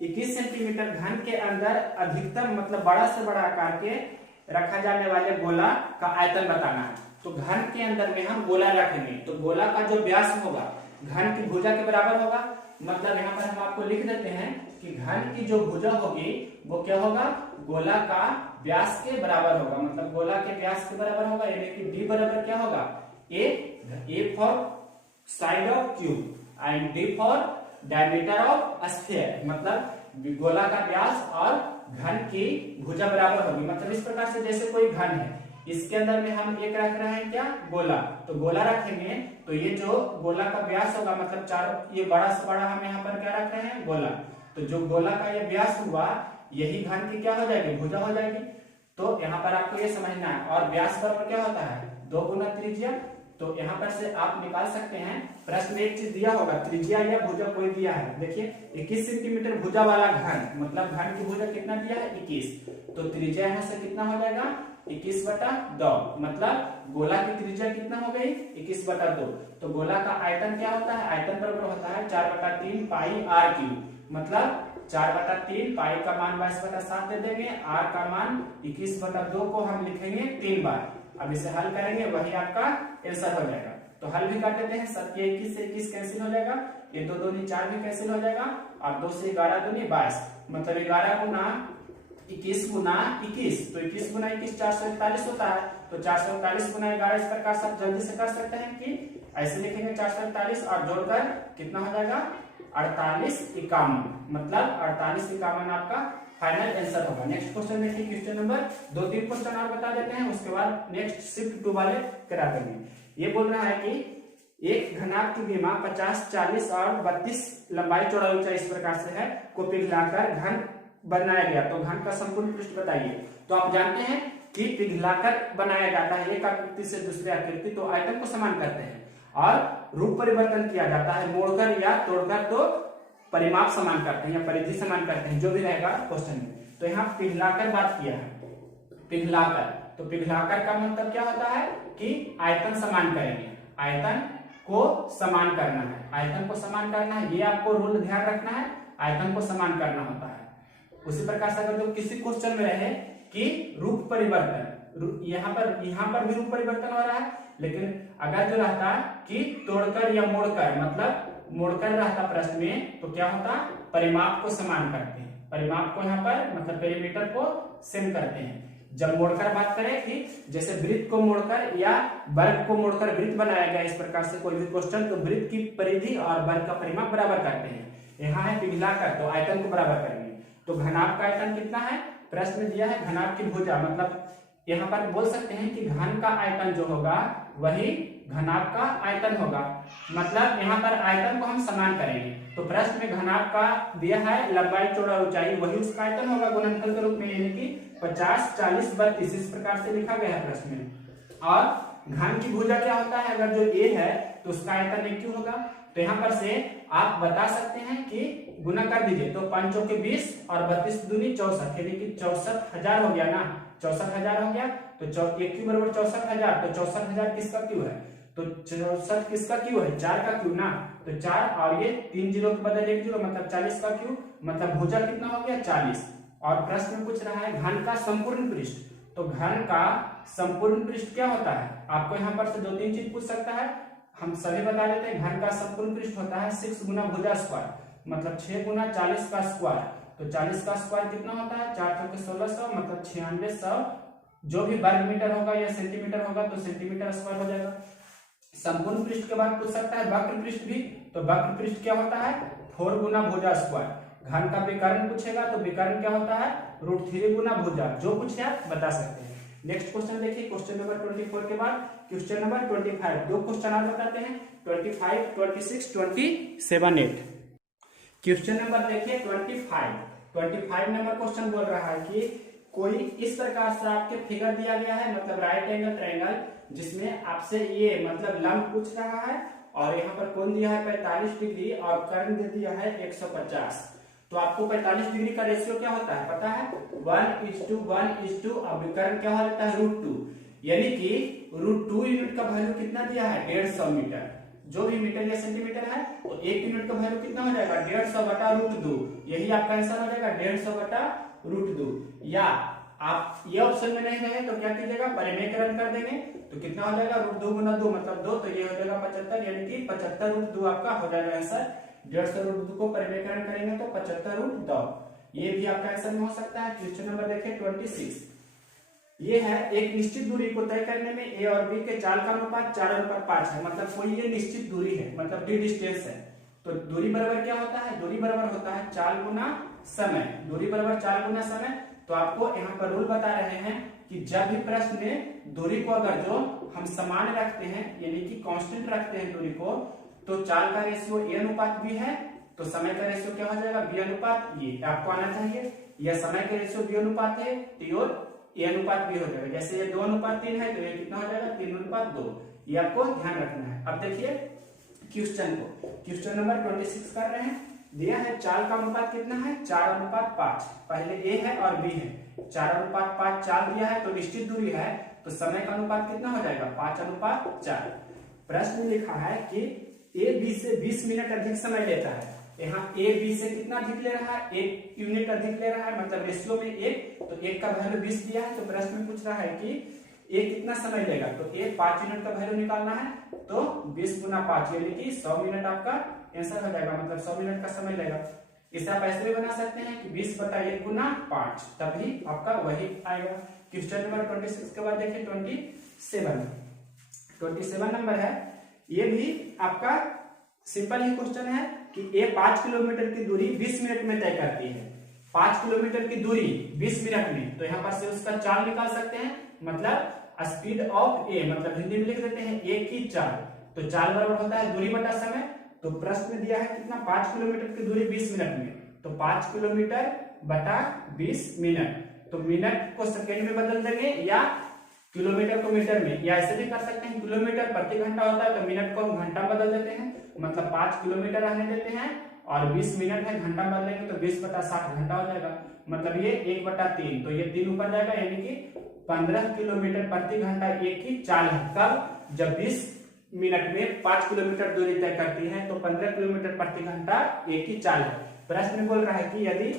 21 सेंटीमीटर घन के अंदर अधिकतम मतलब बड़ा से बड़ा आकार के रखा जाने वाले गोला का आयतन बताना है। तो घन के अंदर में हम गोला रखेंगे, तो गोला का जो व्यास होगा घन की भुजा के बराबर होगा। मतलब यहाँ पर हम आपको लिख देते हैं कि घन की जो भुजा होगी वो क्या होगा, गोला का व्यास के बराबर होगा, मतलब गोला के व्यास के बराबर होगा, यानी कि d बराबर क्या होगा, A for side of cube and D for diameter of sphere, मतलब गोला का व्यास और घन की भुजा बराबर होगी। मतलब इस प्रकार से जैसे कोई घन है, इसके अंदर में हम एक रख रहे हैं क्या, गोला, तो गोला रखेंगे तो ये जो गोला का व्यास होगा, मतलब चारों ये बड़ा से बड़ा हम यहाँ पर क्या रख रहे हैं, गोला, तो जो गोला का ये व्यास हुआ यही घन की क्या हो जाएगी, भुजा हो जाएगी। तो यहाँ पर आपको ये समझना है। और व्यास बराबर क्या होता है, 2 गुना त्रिज्या। तो यहाँ पर से आप निकाल सकते हैं, प्रश्न में एक चीज दिया होगा, त्रिज्या या भुजा कोई दिया है। देखिए 21 सेंटीमीटर भुजा वाला घन, मतलब घन की भुजा कितना दिया है 21, तो त्रिज्या यहाँ से कितना हो जाएगा 21/2, मतलब गोला की त्रिज्या कितना हो गई 21/2। तो गोला का आयतन क्या होता है, आयतन बराबर होता है 4/3 पाई आर क्यूब, मतलब 4/3 पाई का मान 22/7 दे देंगे, आर का मान 21/2 को हम लिखेंगे 3 बार। अब इसे हल करेंगे, वही आपका आंसर हो जाएगा। तो हल भी कर देते हैं, 7 21 से 21 कैंसिल हो जाएगा, ये 2 दूनी 4 भी कैंसिल हो जाएगा, और 2 से 11 दूनी 22, मतलब 11 गुना 21 गुना 21, तो 21 गुना 21 441 होता है। तो 441 गुना 11 इस प्रकार से जल्दी से कर सकते हैं कि ऐसे लिखेंगे 441 और जोड़कर कितना हो जाएगा 48 51, मतलब 48 51 आपका फाइनल आंसर होगा। नेक्स्ट क्वेश्चन देखिए, क्वेश्चन नंबर 2-3 क्वेश्चन और बता देते हैं, उसके बाद नेक्स्ट शिफ्ट 2 वाले करा देंगे। ये बोल रहा है कि एक घनाभ की विमा 50, 40 और 32 लंबाई चौड़ाई ऊंचाई इस प्रकार से है को पिघलाकर घन बनाया गया, तो घन का संपूर्ण पृष्ठ बताइए। तो आप जानते हैं कि पिघलाकर बनाया जाता है एक आकृति से दूसरी आकृति, तो आयतन को समान करते हैं, और रूप परिवर्तन किया जाता है मोड़कर या तोड़कर, तो परिमाप समान करते हैं या परिधि समान करते हैं, जो भी रहेगा क्वेश्चन में। तो यहाँ पिघलाकर बात किया है, पिघलाकर, तो पिघलाकर का मतलब क्या होता है कि आयतन समान करेंगे, आयतन को समान करना है, आयतन को समान करना है, ये आपको रूल ध्यान रखना है, आयतन को समान करना होता है। उसी प्रकार से अगर जो किसी क्वेश्चन में रहे कि रूप परिवर्तन, यहाँ पर भी रूप परिवर्तन हो रहा है, लेकिन अगर जो रहता कि तोड़कर या मोड़कर, मतलब मोड़कर रहता प्रश्न में, तो क्या होता परिमाप को समान करते हैं, परिमाप को यहाँ पर मतलब पेरीमीटर को सेम करते हैं। जब मोड़कर बात करें कि जैसे वृत्त को मोड़कर या वर्ग को मोड़कर वृत्त बनाया गया, इस प्रकार से कोई भी क्वेश्चन, तो वृत्त की परिधि और वर्ग का परिमाप बराबर करते हैं। यहाँ है पिघलाकर, तो आयतन को बराबर करेंगे। तो घनाभ का आयतन कितना है, प्रश्न में दिया है घनाभ की भुजा, मतलब यहाँ पर बोल सकते हैं कि घन का आयतन जो होगा वही घनाभ का आयतन होगा, मतलब यहाँ पर आयतन को हम समान करेंगे। तो प्रश्न में घनाभ का दिया है लंबाई चौड़ाई ऊंचाई, वही उसका आयतन होगा गुणनफल के रूप में, यानी कि 50, 40, 32 इस प्रकार से लिखा गया है प्रश्न में। और घन की भुजा क्या होता है, अगर जो ए है तो उसका आयतन एक क्यों होगा। तो यहाँ पर से आप बता सकते हैं कि गुना कर दीजिए, तो 5 चौके 20 और 32 दूनी 64, यानी कि 64,000 हो गया ना, 64,000 हो गया। तो एक क्यू बराबर 64,000, तो 64,000 किसका क्यू है, तो 64 किसका क्यू है, 4 का क्यू ना, तो 4 और ये 3 जीरो के बदले 1 जीरो, मतलब 40 का क्यू, मतलब भुजा कितना हो गया 40। और प्रश्न में पूछ रहा है घन का संपूर्ण पृष्ठ, तो घन का संपूर्ण पृष्ठ क्या होता है, आपको यहाँ पर से 2-3 चीज पूछ सकता है, हम सभी बता देते हैं। घन का संपूर्ण पृष्ठ होता है 6 गुना भुजा स्क्वायर, मतलब 6 गुना 40 का स्क्वायर, तो 40 का स्क्वायर कितना होता है 4 चौके 1600, मतलब 9600, जो भी वर्ग मीटर होगा या सेंटीमीटर होगा तो सेंटीमीटर स्क्वायर हो जाएगा। संपूर्ण पृष्ठ के बाद पूछ सकता है वक्र पृष्ठ भी, तो वक्र पृष्ठ क्या होता है 4 गुना भुजा स्क्वायर। घन का विकर्ण पूछेगा तो विकर्ण क्या होता है √3 गुना भुजा, जो पूछे आप बता सकते हैं। नेक्स्ट क्वेश्चन देखिए, क्वेश्चन नंबर 24 के बाद क्वेश्चन नंबर 25, दो क्वेश्चन और बताते हैं, 25, 26, 27, 8। क्वेश्चन नंबर देखिए 25 नंबर क्वेश्चन बोल रहा है कि कोई इस प्रकार से आपके फिगर दिया गया है, मतलब राइट एंगल ट्रायंगल, जिसमें आपसे ये मतलब लंब पूछ रहा है, और यहाँ पर कोण दिया है 45 डिग्री और कर्ण दे दिया है 150। तो आपको 45 डिग्री का रेशियो क्या होता है पता है, 1:1:2, और विकर्ण क्या होता है √2, यानी कि √2 यूनिट का वैल्यू कितना दिया है 150 मीटर, जो भी मीटर या सेंटीमीटर है, तो 1 यूनिट का वैल्यू कितना हो जाएगा 150/√2, यही आपका आंसर हो जाएगा 150/√2। या आप ये ऑप्शन में नहीं रहे तो क्या कीजिएगा परिमेयकरण कर देंगे, तो कितना हो जाएगा √2 गुना 2 मतलब 2, तो ये हो जाएगा 75, यानी कि 75√2 आपका हो जाएगा आंसर। 150√2 को परिमेयकरण करेंगे तो 75√2, ये भी आपका आंसर में हो सकता है। क्वेश्चन नंबर देखिए 26, ये है एक निश्चित दूरी को तय करने में ए और बी के चाल का अनुपात 4:5 है, मतलब कोई ये निश्चित दूरी है, मतलब डी डिस्टेंस है। तो दूरी बराबर क्या होता है, दूरी बराबर होता है चाल गुना समय, दूरी बराबर चाल गुना समय। तो आपको यहाँ पर रूल बता रहे हैं कि जब भी प्रश्न में दूरी को अगर जो हम समान रखते हैं, यानी कि कांस्टेंट रखते हैं दूरी को, तो चाल का रेशियो ए अनुपात बी है, तो समय का रेशियो क्या हो जाएगा बी अनुपात ए, आपको आना चाहिए, या समय का रेशियो बी अनुपात है तो ए अनुपात बी हो जाएगा। जैसे ये 2:3 है तो ये कितना हो जाएगा 3:2, ये आपको ध्यान रखना है। अब देखिए क्वेश्चन को, क्वेश्चन नंबर 26 कर रहे हैं, दिया है चाल का अनुपात कितना है 4:5, पहले ए है और बी है, 4:5 चाल दिया है तो निश्चित दूरी है, तो समय का अनुपात कितना हो जाएगा 5:4। प्रश्न में लिखा है कि ए बी से 20 मिनट अधिक समय लेता है। यहाँ ए बी से कितना अधिक ले रहा है, 1 यूनिट अधिक ले रहा है, मतलब रेशियो में 1, तो 1 का वैल्यू 20 दिया है। तो प्रश्न में पूछ रहा है कि ए कितना समय लेगा, तो ए 5 यूनिट का वैल्यू निकालना है, तो 20 गुना 5 यानी कि 100 मिनट आपका आंसर हो जाएगा, मतलब 100 मिनट का समय लेगा। इसे आप ऐसे भी बना सकते हैं कि 20/1 गुना 5, तभी आपका वही आएगा। क्वेश्चन नंबर 26 के बाद देखिए 27 नंबर है। ये भी आपका सिंपल ही क्वेश्चन है कि ए 5 किलोमीटर की दूरी 20 मिनट में तय करती है। 5 किलोमीटर की दूरी 20 मिनट में, तो यहाँ पर से उसका चाल निकाल सकते हैं, मतलब स्पीड ऑफ ए, मतलब हिंदी में लिख देते हैं ए की चाल। तो चाल बराबर होता है दूरी बटा समय। तो प्रश्न में दिया है कितना 5 किलोमीटर की दूरी 20 मिनट में, तो 5 किलोमीटर बटा 20 मिनट, तो मिनट को सेकेंड में बदल देंगे या किलोमीटर को मीटर में, या ऐसे भी कर सकते हैं किलोमीटर प्रति घंटा होता है तो मिनट को हम घंटा बदल देते हैं, मतलब 5 किलोमीटर रहने देते हैं और 20 मिनट है, घंटा बदलेंगे तो 20/60 घंटा हो जाएगा, मतलब ये 1/3, तो ये 3 ऊपर जाएगा, यानी कि 15 किलोमीटर प्रति घंटा एक ही चाल है। कब, जब 20 मिनट में 5 किलोमीटर दूरी तय करती है, तो 15 किलोमीटर प्रति घंटा एक ही चाल है। प्रश्न बोल रहा है कि यदि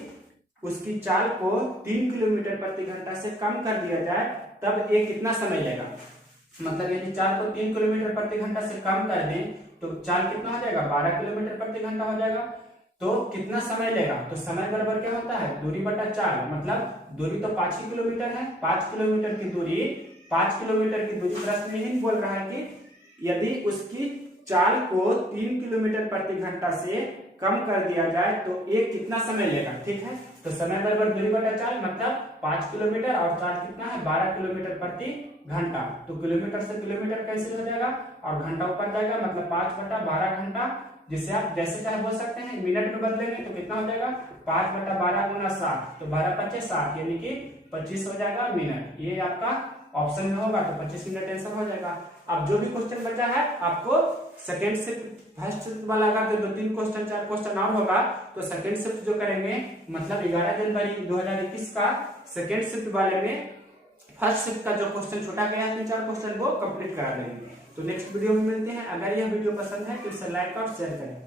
उसकी चाल को 3 किलोमीटर प्रति घंटा से कम कर दिया जाए तब ये कितना समय लेगा, मतलब यदि चाल को 3 किलोमीटर प्रति घंटा से कम कर दें तो चाल कितना हो जाएगा 12 किलोमीटर प्रति घंटा हो जाएगा। तो कितना समय लेगा, तो समय बराबर क्या होता है दूरी बटा चाल, मतलब दूरी तो 5 ही किलोमीटर है, 5 किलोमीटर की दूरी 5 किलोमीटर की दूरी प्रश्न में ही बोल रहा है कि यदि उसकी चाल को 3 किलोमीटर प्रति घंटा से कम कर दिया जाए तो ये कितना समय लेगा। ठीक है, तो समय बराबर दूरी बटा चाल, मतलब 5 किलोमीटर और चाल कितना है 12 किलोमीटर प्रति घंटा, तो किलोमीटर से किलोमीटर कैंसिल हो जाएगा और घंटा ऊपर जाएगा, मतलब 5/12 घंटा, जिसे आप जैसे चाहे बोल सकते हैं। मिनट में बदलेंगे तो कितना हो जाएगा 5/12 गुना 7, तो 12×5 = 60, यानी कि 25 हो जाएगा मिनट। ये आपका ऑप्शन में होगा तो 25 मिनट आंसर हो जाएगा। अब जो भी क्वेश्चन बचा है आपको सेकेंड शिफ्ट फर्स्ट शिफ्ट वाला अगर 2-3 क्वेश्चन 4 क्वेश्चन और होगा तो सेकेंड शिफ्ट जो करेंगे, मतलब 11 जनवरी 2021 का सेकेंड शिफ्ट वाले में फर्स्ट शिफ्ट का जो क्वेश्चन छोटा गया है 3-4 क्वेश्चन वो कंप्लीट करा देंगे। तो नेक्स्ट वीडियो में मिलते हैं। अगर यह वीडियो पसंद है तो इसे लाइक और शेयर करें।